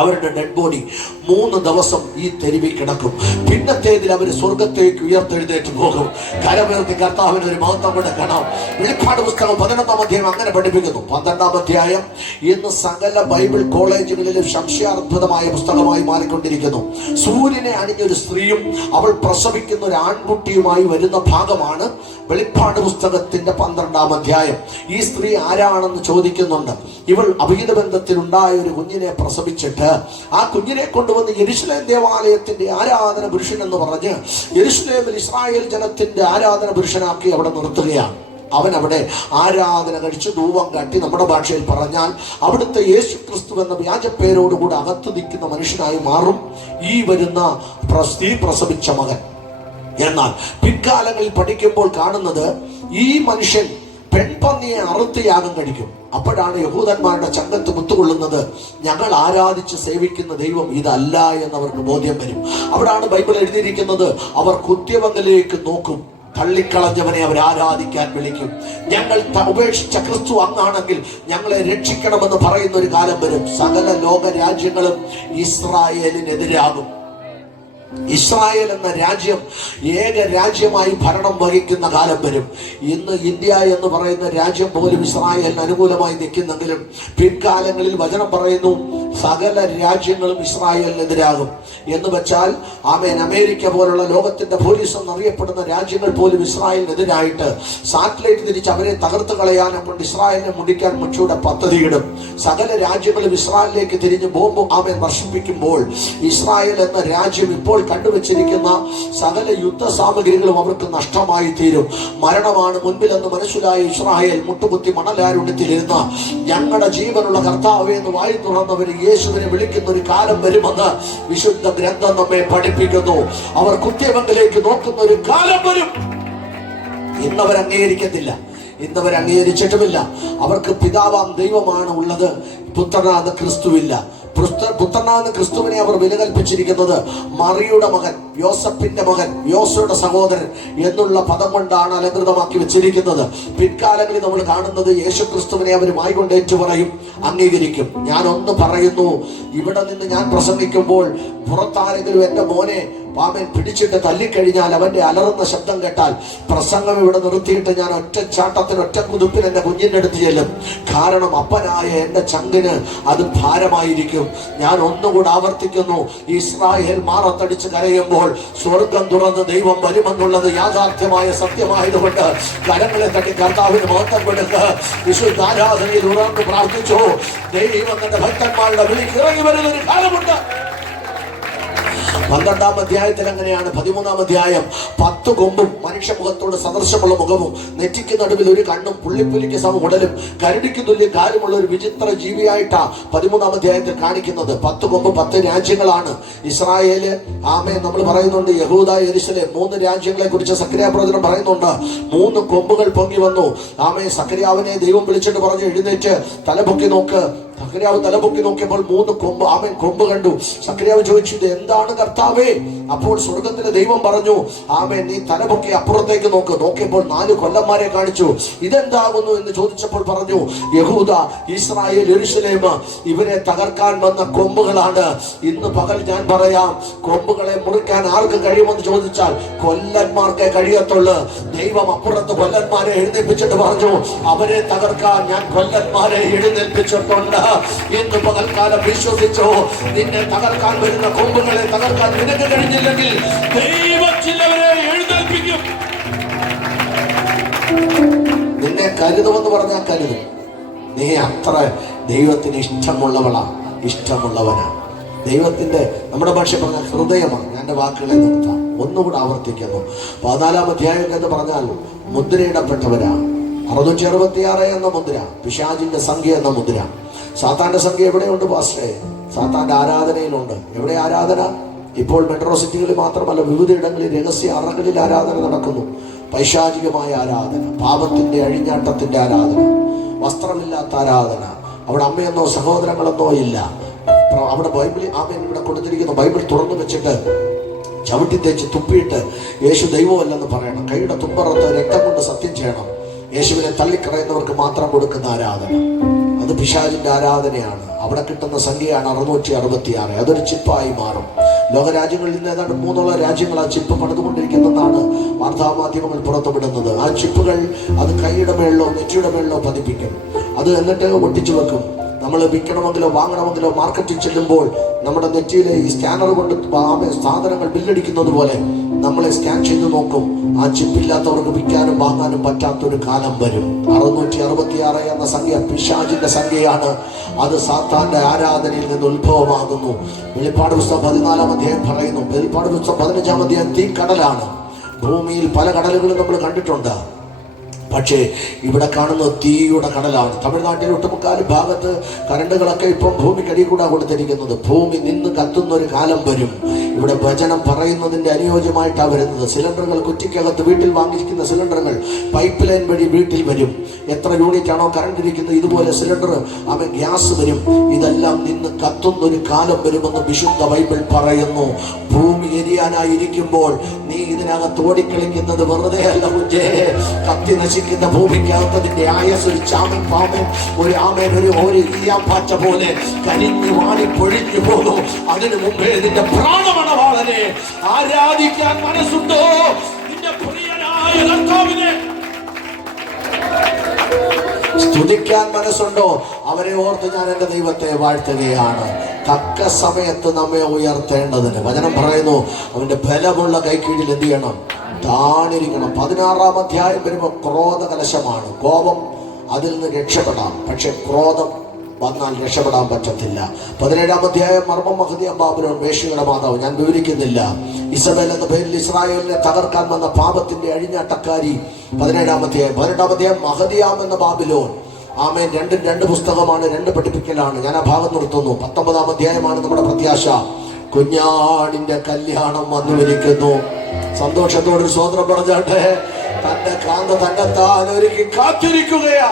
അവരുടെ ഡെഡ് ബോഡി 3 ദിവസം ഈ തെരുവിൽ കിടക്കും. പിന്നത്തേതിൽ അവർ സ്വർഗത്തേക്ക് ഉയർത്തെഴുന്നേറ്റ് പോകും. കരമുയർത്തി കർത്താവിന് ഒരു മഹത്വം കൊണ്ട് കാണാം. വെളിപ്പാട് പുസ്തകം 11-ാം അധ്യായം അങ്ങനെ പഠിപ്പിക്കുന്നു. 12-ാം അധ്യായം ഇന്ന് സകല ബൈബിൾ കോളേജുകളിലും സംശയാത്ഭുതമായ പുസ്തകമായി മാറിക്കൊണ്ടിരിക്കുന്നു. സൂര്യനെ അണിഞ്ഞൊരു സ്ത്രീയും അവൾ പ്രസവിക്കുന്ന ഒരു ആൺകുട്ടിയുമായി വരുന്ന ഭാഗമാണ് വെളിപ്പാട് പുസ്തകത്തിന്റെ 12-ാം അധ്യായം. ഈ സ്ത്രീ ആരാണെന്ന് ചോദിക്കുന്നുണ്ട്. ഇവൾ അഭിഹിത ബന്ധത്തിലുണ്ടായ ഒരു കുഞ്ഞിനെ പ്രസവിച്ചിട്ട് ആ കുഞ്ഞിനെ കൊണ്ടുവന്ന് യെരുശലേം ദേവാലയത്തിന്റെ ആരാധന പുരുഷൻ എന്ന് പറഞ്ഞ് യെരുശലേമിൽ ഇസ്രായേൽ ജനത്തിന്റെ ആരാധന പുരുഷനാക്കി അവിടെ നിർത്തുകയാണ്. അവൻ അവിടെ ആരാധന കഴിച്ച് ധൂപം കാട്ടി, നമ്മുടെ ഭാഷയിൽ പറഞ്ഞാൽ അവിടുത്തെ യേശു ക്രിസ്തു എന്ന വ്യാജപ്പേരോടുകൂടി അകത്ത് നിൽക്കുന്ന മനുഷ്യനായി മാറും ഈ വരുന്ന സ്ത്രീ പ്രസവിച്ച മകൻ. എന്നാൽ പിൽക്കാലങ്ങളിൽ പഠിക്കുമ്പോൾ കാണുന്നത് ഈ മനുഷ്യൻ പെൺപന്നിയെ അറുത്ത് യാഗം കഴിക്കും. അപ്പോഴാണ് യഹൂദന്മാരുടെ ചങ്കത്ത് മുത്തുകൊള്ളുന്നത്. ഞങ്ങൾ ആരാധിച്ച് സേവിക്കുന്ന ദൈവം ഇതല്ല എന്നവർക്ക് ബോധ്യം വരും. അവിടാണ് ബൈബിൾ എഴുതിയിരിക്കുന്നത്, അവർ കുത്യവങ്കലേക്ക് നോക്കും, തള്ളിക്കളഞ്ഞവനെ അവർ ആരാധിക്കാൻ വിളിക്കും. ഞങ്ങൾ ഉപേക്ഷിച്ച ക്രിസ്തു അങ്ങാണെങ്കിൽ ഞങ്ങളെ രക്ഷിക്കണമെന്ന് പറയുന്ന ഒരു കാലം വരും. സകല ലോക രാജ്യങ്ങളും ഇസ്രായേലിനെതിരാകും. ഇസ്രായേൽ എന്ന രാജ്യം ഏക രാജ്യമായി ഭരണം വഹിക്കുന്ന കാലം വരും. ഇന്ന് ഇന്ത്യ എന്ന് പറയുന്ന രാജ്യം പോലും ഇസ്രായേലിന് അനുകൂലമായി നിൽക്കുന്നെങ്കിലും പിൻകാലങ്ങളിൽ വചനം പറയുന്നു സകല രാജ്യങ്ങളും ഇസ്രായേലിനെതിരാകും. എന്ന് വെച്ചാൽ ആമേൻ, അമേരിക്ക പോലുള്ള ലോകത്തിന്റെ പോലീസ് എന്നറിയപ്പെടുന്ന രാജ്യങ്ങൾ പോലും ഇസ്രായേലിനെതിരായിട്ട് സാറ്റലൈറ്റ് തിരിച്ച് അവരെ തകർത്ത് കളയാനെ കൊണ്ട് ഇസ്രായേലിനെ മുടിക്കാൻ മുച്ചൂടെ പദ്ധതിയിടും. സകല രാജ്യങ്ങളും ഇസ്രായേലിലേക്ക് തിരിഞ്ഞ് ബോംബ് ആമേൻ വർഷിപ്പിക്കുമ്പോൾ ഇസ്രായേൽ എന്ന രാജ്യം ഇപ്പോൾ കണ്ടുവച്ചിരിക്കുന്ന സകല യുദ്ധ സാമഗ്രികളും അവർക്ക് നഷ്ടമായി തീരും. മരണമാണ് മുൻപിലെന്ന് മനസ്സിലായ ഇസ്രായേൽ മുട്ടുകുത്തി മണലാരുണ്യത്തിലിരുന്ന് ഞങ്ങളുടെ ജീവനുള്ള കർത്താവേ എന്ന് വായി തുറന്നവർ യേശുവിനെ വിളിക്കുന്ന ഒരു കാലം വരുമെന്ന് വിശുദ്ധ ഗ്രന്ഥം നമ്മെ പഠിപ്പിക്കുന്നു. അവർ കുത്യവങ്കിലേക്ക് നോക്കുന്ന ഒരു കാലം വരും. ഇന്നവർ അംഗീകരിക്കത്തില്ല, ഇന്നവർ അംഗീകരിച്ചിട്ടുമില്ല. അവർക്ക് പിതാവാം ദൈവമാണ് ഉള്ളത്, പുത്രനാഥ ക്രിസ്തുവില്ല. പുത്രനാഥ ക്രിസ്തുവിനെ അവർ വില കൽപ്പിച്ചിരിക്കുന്നത് മറിയുടെ മകൻ, യോസഫിന്റെ മകൻ, യോസയുടെ സഹോദരൻ എന്നുള്ള പദം കൊണ്ടാണ് അലങ്കൃതമാക്കി വെച്ചിരിക്കുന്നത്. പിൻകാലങ്ങളിൽ നമ്മൾ കാണുന്നത് യേശു ക്രിസ്തുവിനെ അവർ വായ്കൊണ്ട് ഏറ്റുപറയും, അംഗീകരിക്കും. ഞാൻ ഒന്ന് പറയുന്നു, ഇവിടെ നിന്ന് ഞാൻ പ്രസംഗിക്കുമ്പോൾ പുറത്താരെങ്കിലും എൻ്റെ മോനെ ആമേൻ പിടിച്ചിട്ട് തല്ലിക്കഴിഞ്ഞാൽ, അവന്റെ അലറുന്ന ശബ്ദം കേട്ടാൽ, പ്രസംഗം ഇവിടെ നിർത്തിയിട്ട് ഞാൻ ഒറ്റ ചാട്ടത്തിന് ഒറ്റ കുതിപ്പിൽ എന്റെ കുഞ്ഞിന്റെ അടുത്ത് ചെല്ലും. കാരണം അപ്പനായ എന്റെ ചങ്കിന് അത് ഭാരമായിരിക്കും. ഞാൻ ഒന്നുകൂടെ ആവർത്തിക്കുന്നു, ഇസ്രായേൽ മാറത്തടിച്ച് കരയുമ്പോൾ സ്വർഗം തുറന്ന് ദൈവം വരുമെന്നുള്ളത് യാഥാർത്ഥ്യമായ സത്യമായതുകൊണ്ട് കരങ്ങളെ തട്ടി കർത്താവിന് മഹത്വം കൊടുത്ത് വിശുദ്ധ ആരാധനയിൽ ഉണർന്ന് പ്രാർത്ഥിച്ചു. ദൈവം തന്റെ ഭക്തന്മാരുടെ വിളിക്ക് ഇറങ്ങി വരുന്നൊരു കാലമുണ്ട്. 12-ാം അധ്യായത്തിൽ അങ്ങനെയാണ്. 13-ാം അധ്യായം 10 കൊമ്പും മനുഷ്യമുഖത്തോട് സദൃശമുള്ള മുഖവും നെറ്റിക്ക് നടുവിൽ ഒരു കണ്ണും പുള്ളിപ്പുലിക്ക് സമം ഉടലും കരടിക്ക് തുല്യം കാലുമുള്ള ഒരു വിചിത്ര ജീവിയായിട്ടാ 13-ാം അധ്യായത്തിൽ കാണിക്കുന്നത്. 10 കൊമ്പ് 10 രാജ്യങ്ങളാണ്. ഇസ്രായേല്, ആമേൻ, നമ്മൾ പറയുന്നുണ്ട് യഹൂദ, യെരുശലേം, 3 രാജ്യങ്ങളെ കുറിച്ച് സക്കറിയാ പ്രവചനം പറയുന്നുണ്ട്. 3 കൊമ്പുകൾ പൊങ്ങി വന്നു. ആമേൻ, സക്കറിയാവിനെ ദൈവം വിളിച്ചിട്ട് പറഞ്ഞു, എഴുന്നേറ്റ് തലപൊക്കി നോക്ക്. സക്കറിയാവ് തലപൊക്കി നോക്കിയപ്പോൾ 3 കൊമ്പ്, ആമേൻ, കൊമ്പ് കണ്ടു. സക്കറിയാവ് ചോദിച്ചു, ഇത് എന്താണ് കർത്താവേ? അപ്പോൾ സ്വർഗത്തിലെ ദൈവം പറഞ്ഞു, ആമേൻ, നീ തലപൊക്കി അപ്പുറത്തേക്ക് നോക്ക്. നോക്കിയപ്പോൾ 4 കൊല്ലന്മാരെ കാണിച്ചു. ഇതെന്താകുന്നു എന്ന് ചോദിച്ചപ്പോൾ പറഞ്ഞു, യഹൂദ, ഇസ്രായേൽ, യെരുശലേം ഇവരെ തകർക്കാൻ വന്ന കൊമ്പുകളാണ്. ഇന്ന് പകൽ ഞാൻ പറയാം, കൊമ്പുകളെ മുറിക്കാൻ ആർക്ക് കഴിയുമെന്ന് ചോദിച്ചാൽ കൊല്ലന്മാർക്കേ കഴിയത്തുള്ളൂ. ദൈവം അപ്പുറത്ത് കൊല്ലന്മാരെ എഴുന്നേൽപ്പിച്ചിട്ട് പറഞ്ഞു, അവരെ തകർക്കാൻ ഞാൻ കൊല്ലന്മാരെ എഴുന്നേൽപ്പിച്ചിട്ടുണ്ട്. ഇന്ന് പകൽക്കാലം വിശ്വസിച്ചോ, നിന്നെ തകർക്കാൻ വരുന്ന കൊമ്പുകളെ തകർക്കാൻ നിനക്ക് കഴിഞ്ഞില്ലെങ്കിൽ ദൈവം ചിലവരെ എഴുന്നേൽപ്പിക്കും. നിന്നെ കരുതുമെന്ന് പറഞ്ഞാൽ കരുതും. നീ അത്ര ദൈവത്തിന് ഇഷ്ടമുള്ളവനാ. ദൈവത്തിന്റെ, നമ്മുടെ ഭാഷ പറഞ്ഞ ഹൃദയമാണ്. ഞാൻ എൻ്റെ വാക്കുകളെ നിർത്താം, ഒന്നുകൂടെ ആവർത്തിക്കുന്നു. 14-ാം അധ്യായം എന്ന് പറഞ്ഞാൽ മുദ്രയിടപ്പെട്ടവരാ. 666 എന്ന മുദ്ര, പിശാചിന്റെ സംഖ്യ എന്ന മുദ്ര. സാത്താന്റെ സംഖ്യ എവിടെയുണ്ട് പാസ്റ്റേ? സാത്താന്റെ ആരാധനയിലുണ്ട്. എവിടെ ആരാധന? ഇപ്പോൾ മെട്രോ സിറ്റികളിൽ മാത്രമല്ല, വിവിധ ഇടങ്ങളിൽ രഹസ്യ അറകളിൽ ആരാധന നടക്കുന്നു. പൈശാചികമായ ആരാധന, പാപത്തിന്റെ അഴിഞ്ഞാട്ടത്തിന്റെ ആരാധന, വസ്ത്രമില്ലാത്ത ആരാധന. അവിടെ അമ്മയെന്നോ സഹോദരങ്ങളെന്നോ ഇല്ല. അവിടെ ബൈബിൾ, ആമേൻ, ഇവിടെ കൊടുത്തിരിക്കുന്ന ബൈബിൾ തുറന്നു വെച്ചിട്ട് ചവിട്ടി തേച്ച് തുപ്പിയിട്ട് യേശു ദൈവമല്ലെന്ന് പറയണം. കൈയുടെ തുമ്പറത്ത് രക്തം കൊണ്ട് സത്യം ചെയ്യണം. യേശുവിനെ തള്ളിക്കളയുന്നവർക്ക് മാത്രം കൊടുക്കുന്ന ആരാധന, അത് പിശാചിന്റെ ആരാധനയാണ്. അവിടെ കിട്ടുന്ന സംഖ്യയാണ് 666. അതൊരു ചിപ്പായി മാറും. ലോകരാജ്യങ്ങളിൽ നിന്ന് ഏതാണ്ട് 3 രാജ്യങ്ങൾ ആ ചിപ്പ് പണിതുകൊണ്ടിരിക്കുന്നതാണ് വാർത്താമാധ്യമങ്ങൾ പുറത്തുവിടുന്നത്. ആ ചിപ്പുകൾ അത് കൈയുടെ മേളിലോ നെറ്റിയുടെ മേളിലോ പതിപ്പിക്കും. അത് എന്നിട്ട് ഒട്ടിച്ചു വെക്കും. നമ്മൾ വിൽക്കണമെങ്കിലോ വാങ്ങണമെങ്കിലോ മാർക്കറ്റിൽ ചെല്ലുമ്പോൾ നമ്മുടെ നെറ്റിയിലെ ഈ സ്കാനർ കൊണ്ട് സാധനങ്ങൾ ബില്ലടിക്കുന്നത് പോലെ നമ്മളെ സ്കാൻ ചെയ്ത് നോക്കും. ആ ചിപ്പില്ലാത്തവർക്ക് വിൽക്കാനും വാങ്ങാനും പറ്റാത്തൊരു കാലം വരും. 666 എന്ന സംഖ്യ പിശാചിന്റെ സംഖ്യയാണ്. അത് സാത്താന്റെ ആരാധനയിൽ നിന്ന് ഉത്ഭവമാകുന്നു. വെളിപ്പാട് പുസ്തകം 14-ാം അധ്യായം പറയുന്നു. വെളിപ്പാട് പുസ്തകം 15-ാം അധ്യായം തീക്കടലാണ്. ഭൂമിയിൽ പല കടലുകളും നമ്മൾ കണ്ടിട്ടുണ്ട്. പക്ഷേ ഇവിടെ കാണുന്നത് തീയുടെ കടലാണ്. തമിഴ്നാട്ടിൽ ഒട്ടുമുക്കാലും ഭാഗത്ത് കരണ്ടുകളൊക്കെ ഇപ്പം ഭൂമിക്കടിയിൽ കൂടെ കൊടുത്തിരിക്കുന്നത്. ഭൂമി നിന്ന് കത്തുന്ന ഒരു കാലം വരും. ഇവിടെ വചനം പറയുന്നതിന്റെ അനുയോജ്യമായിട്ടാണ് വരുന്നത്. സിലിണ്ടറുകൾ കുറ്റിക്കകത്ത് വീട്ടിൽ വാങ്ങിയിരിക്കുന്ന സിലിണ്ടറുകൾ പൈപ്പ് ലൈൻ വഴി വീട്ടിൽ വരും. എത്ര യൂണിറ്റ് ആണോ കറണ്ട് ഇരിക്കുന്നത്, ഇതുപോലെ സിലിണ്ടർ, ഗ്യാസ് വരും. ഇതെല്ലാം നിന്ന് കത്തുന്ന ഒരു കാലം വരുമെന്ന് വിശുദ്ധ ബൈബിൾ പറയുന്നു. ഭൂമി എരിയാനായിരിക്കുമ്പോൾ നീ ഇതിനകത്ത് ഓടിക്കളിക്കുന്നത് വെറുതെ അല്ല കുഞ്ഞേ. കത്തി നശിക്കുന്ന ഭൂമിക്കകത്തതിന്റെ ആയസ് ഒരു ചാമൻ പാമ്പൻ, ഒരു ആമേൻ, ഒരു ഈയാപ്പാറ്റ പോലെ കരിഞ്ഞു വാടി പൊഴിഞ്ഞു പോകും. അതിനു മുമ്പേ നിന്റെ പ്രാണമണവാളനെ ആരാധിക്കാൻ മനസ്സുണ്ടോ? നിന്റെ പ്രിയനായ കർത്താവിനെ സ്തുതിക്കാൻ മനസ്സുണ്ടോ? അവരെ ഓർത്ത് ഞാൻ എൻ്റെ ദൈവത്തെ വാഴ്ത്തുകയാണ്. തക്ക സമയത്ത് നമ്മെ ഉയർത്തേണ്ടതിന് വചനം പറയുന്നു, അവന്റെ ബലമുള്ള കൈക്കീഴിൽ എന്ത് ചെയ്യണം? താണിരിക്കണം. 16-ാം അധ്യായം വരുമ്പോൾ ക്രോധകലശമാണ്. കോപം, അതിൽ നിന്ന് രക്ഷപ്പെടാം. പക്ഷെ ക്രോധം വന്നാൽ രക്ഷപ്പെടാൻ പറ്റത്തില്ല. 17-ാം അധ്യായം മർമ്മം മഹദിയ ബാബിലോൺ, വേശ്യയുടെ മാതാവ്. ഞാൻ വിവരിക്കുന്നില്ല. ഇസബേൽ എന്ന പേരിൽ ഇസ്രായേലിനെ തകർക്കാൻ വന്ന പാപത്തിന്റെ അഴിഞ്ഞാട്ടക്കാരി. 17-ാം അധ്യായം. 18-ാം അധ്യായം മഹദിയാം എന്ന ബാബിലോൺ. ആമേൻ. രണ്ടും 2 പുസ്തകമാണ്, 2 പഠിപ്പിക്കലാണ്. ഞാൻ ആ ഭാഗം നിർത്തുന്നു. 19-ാം അധ്യായമാണ് നമ്മുടെ പ്രത്യാശ. കുഞ്ഞാടിന്റെ കല്യാണം വന്നുവരിക്കുന്നു. സന്തോഷത്തോടൊരു സ്വതന്ത്രം പറഞ്ഞാട്ടെ. തന്റെ കാന്ത തന്നെത്താൻ ഒരുക്കി കാത്തിരിക്കുകയാ.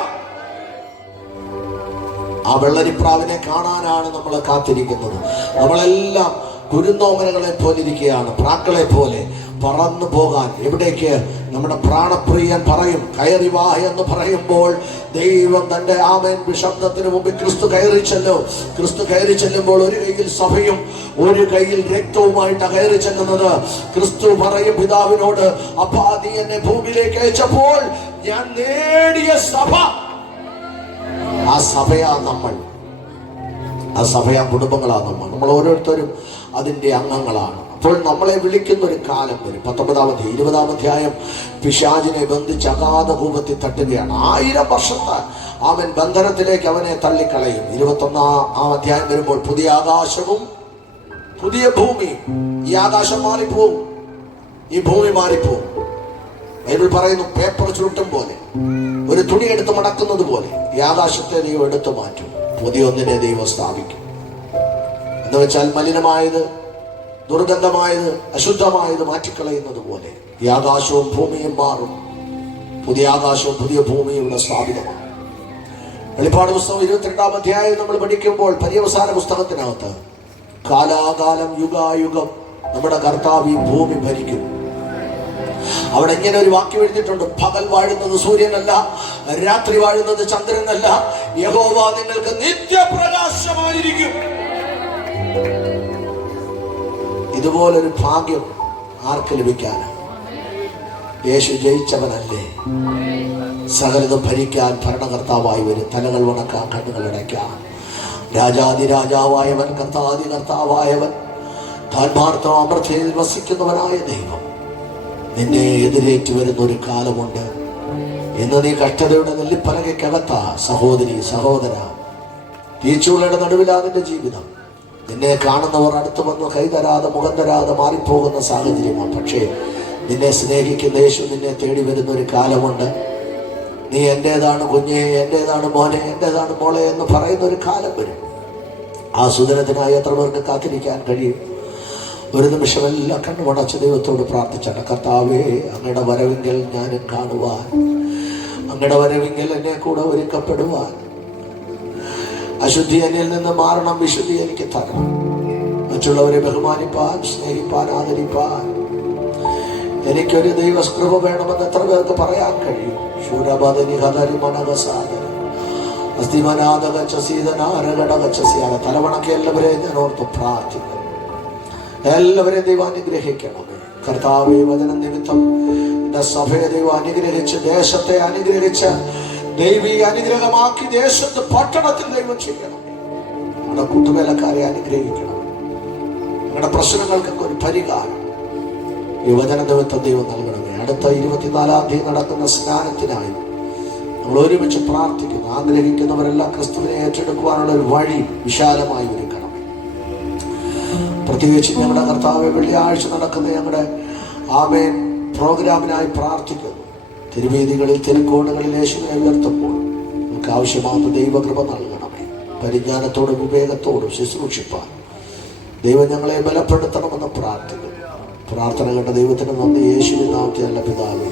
ആ വെള്ളരിപ്രാവിനെ കാണാനാണ് നമ്മൾ കാത്തിരിക്കുന്നത്. നമ്മളെല്ലാം കുരുന്നോമനകളെ പോലെ ഇരിക്കുകയാണ്, പ്രാക്കളെ പോലെ. പറന്നു പോകാൻ. എവിടേക്ക്? നമ്മുടെ പ്രാണപ്രിയൻ പറയും കയറി വാ എന്ന് പറയുമ്പോൾ ദൈവം തന്റെ ആമേൻ ശബ്ദത്തിന് മുമ്പിൽ ക്രിസ്തു കയറി ചെല്ലും. ക്രിസ്തു കയറി ചെല്ലുമ്പോൾ ഒരു കയ്യിൽ സഭയും ഒരു കയ്യിൽ രക്തവുമായിട്ടാണ് കയറി ചെല്ലുന്നത്. ക്രിസ്തു പറയും പിതാവിനോട്, അപ്പാ നീ എന്നെ ഭൂമിയിലേക്ക് അയച്ചപ്പോൾ ഞാൻ നേടിയ സഭ, ആ സഭയാ നമ്മൾ, ആ സഭയാ കുടുംബങ്ങളാ നമ്മൾ ഓരോരുത്തരും അതിന്റെ അംഗങ്ങളാണ്. അപ്പോൾ നമ്മളെ വിളിക്കുന്ന ഒരു കാലം വരും. 19-ാം 20-ാം അധ്യായം പിശാചിനെ ബന്ധിച്ച് അഗാധ കൂപത്തിൽ തട്ടുകയാണ്. 1000 വർഷത്തെ അവൻ ബന്ധനത്തിലേക്ക് അവനെ തള്ളിക്കളയും. 21-ാം അധ്യായം വരുമ്പോൾ പുതിയ ആകാശവും പുതിയ ഭൂമിയും. ഈ ആകാശം മാറിപ്പോവും, ഈ ഭൂമി മാറിപ്പോവും. ബൈബിൾ പറയുന്നു, പേപ്പർ ചുരുട്ടും പോലെ, ഒരു തുണി എടുത്ത് മടക്കുന്നത് പോലെ ഈ ആകാശത്തെ ദൈവം എടുത്തു മാറ്റും, പുതിയ ഒന്നിനെ ദൈവം സ്ഥാപിക്കും. എന്ന് വെച്ചാൽ മലിനമായത്, ദുർഗന്ധമായത്, അശുദ്ധമായത് മാറ്റിക്കളയുന്നത് പോലെ ഈ ആകാശവും ഭൂമിയും മാറും. പുതിയ ആകാശവും പുതിയ ഭൂമിയും ഇവിടെ സ്ഥാപിതമാണ്. വെളിപ്പാട് പുസ്തകം 22-ാം അധ്യായം നമ്മൾ പഠിക്കുമ്പോൾ പര്യവസാന പുസ്തകത്തിനകത്ത് കാലാകാലം യുഗായുഗം നമ്മുടെ കർത്താവ് ഈ ഭൂമി ഭരിക്കും. അവിടെ ഇങ്ങനെ ഒരു വാക്യം എഴുതിയിട്ടുണ്ട്, പകൽ വാഴുന്നത് സൂര്യനല്ല, രാത്രി വാഴുന്നത് ചന്ദ്രനല്ല, യഹോവ നിങ്ങൾക്ക് നിത്യപ്രകാശമായിരിക്കും. ഇതുപോലൊരു ഭാഗ്യം ആർക്ക് ലഭിക്കാനാണ്? യേശു ജയിച്ചവനല്ലേ? സകലതും ഭരിക്കാൻ ഭരണകർത്താവായി വരും. തലകൾ വണക്കാൻ, കണ്ണുകൾ അടയ്ക്കാൻ. രാജാതിരാജാവായവൻ, കർത്താതി കർത്താവായവൻ, താന്മാർത്ഥം അമർത്യയിൽ വസിക്കുന്നവനായ ദൈവം നിന്നെ എതിരേറ്റ് വരുന്ന ഒരു കാലമുണ്ട്. ഇന്ന് നീ കഷ്ടതയുടെ നെല്ലിപ്പലകയ്ക്കകത്താ സഹോദരി, സഹോദര. തീച്ചൂളയുടെ നടുവിലാ നിന്റെ ജീവിതം. നിന്നെ കാണുന്നവർ അടുത്ത് വന്ന് കൈതരാതെ മുഖം തരാതെ മാറിപ്പോകുന്ന സാഹചര്യമാണ്. പക്ഷേ നിന്നെ സ്നേഹിക്കുന്ന യേശു നിന്നെ തേടി വരുന്ന ഒരു കാലമുണ്ട്. നീ എന്റേതാണ് കുഞ്ഞെ, എന്റേതാണ് മോനെ, എന്റേതാണ് മോളെ എന്ന് പറയുന്ന ഒരു കാലം വരും. ആ സുദിനത്തിനായി എത്ര പേർക്ക് കാത്തിരിക്കാൻ കഴിയും? ഒരു നിമിഷമെല്ലാം കണ്ണുമടച്ച് ദൈവത്തോട് പ്രാർത്ഥിച്ചാണ്, കർത്താവേ, അങ്ങയുടെ വരവിങ്കൽ ഞാനും കാണുവാൻ, അങ്ങയുടെ വരവിങ്കൽ എന്നെ കൂടെ ഒരുക്കപ്പെടുവാൻ. അശുദ്ധി എന്നിൽ നിന്ന് മാറണം, വിശുദ്ധി എനിക്ക് തരണം. മറ്റുള്ളവരെ ബഹുമാനിപ്പാൻ, സ്നേഹിപ്പാൻ, ആദരിപ്പാൻ എനിക്കൊരു ദൈവകൃപ വേണമെന്ന് എത്ര പേർക്ക് പറയാൻ കഴിയും? തലവണക്കെ എല്ലാവരെയും ഞാൻ ഓർത്ത് പ്രാർത്ഥിക്കുന്നു. എല്ലാവരെയും ദൈവം അനുഗ്രഹിക്കണമേ. കർത്താവേ, വചന നിമിത്തം എന്റെ സഭയെ ദൈവം അനുഗ്രഹിച്ച്, ദേശത്തെ അനുഗ്രഹിച്ച്, ദൈവീക അനുഗ്രഹമാക്കി ദേശത്ത് പട്ടണത്തിൽ ദൈവം ചെയ്യണം. നമ്മുടെ കൂട്ടുവേലക്കാരെ അനുഗ്രഹിക്കണം. നമ്മുടെ പ്രശ്നങ്ങൾക്കൊക്കെ ഒരു പരിഹാരം യുവജന നിമിത്തം ദൈവം നൽകണമേ. അടുത്ത 24-ാം തീയതി നടക്കുന്ന സ്നാനത്തിനായി നമ്മൾ ഒരുമിച്ച് പ്രാർത്ഥിക്കുന്നു. ആഗ്രഹിക്കുന്നവരെല്ലാം ക്രിസ്തുവിനെ ഏറ്റെടുക്കുവാനുള്ള ഒരു വഴി വിശാലമായി ഒരുക്കണമേ. പ്രത്യേകിച്ച് ഞങ്ങളുടെ കർത്താവെ, വെള്ളിയാഴ്ച നടക്കുന്ന ഞങ്ങളുടെ ആമേൻ പ്രോഗ്രാമിനായി പ്രാർത്ഥിക്കുന്നു. തിരുവേദികളിൽ, തിരുക്കോണുകളിൽ യേശുവിനെ ഉയർത്തുമ്പോൾ നമുക്ക് ആവശ്യമാകുന്ന ദൈവകൃപ നൽകണമേ. പരിജ്ഞാനത്തോടും വിവേകത്തോടും ശുശ്രൂഷിപ്പാൻ ദൈവം ഞങ്ങളെ ബലപ്പെടുത്തണമെന്ന് പ്രാർത്ഥിക്കുന്നു. പ്രാർത്ഥന കേട്ട ദൈവത്തിന് നന്ദി. യേശുവിൻ നാമത്തിൽ നല്ല പിതാവേ.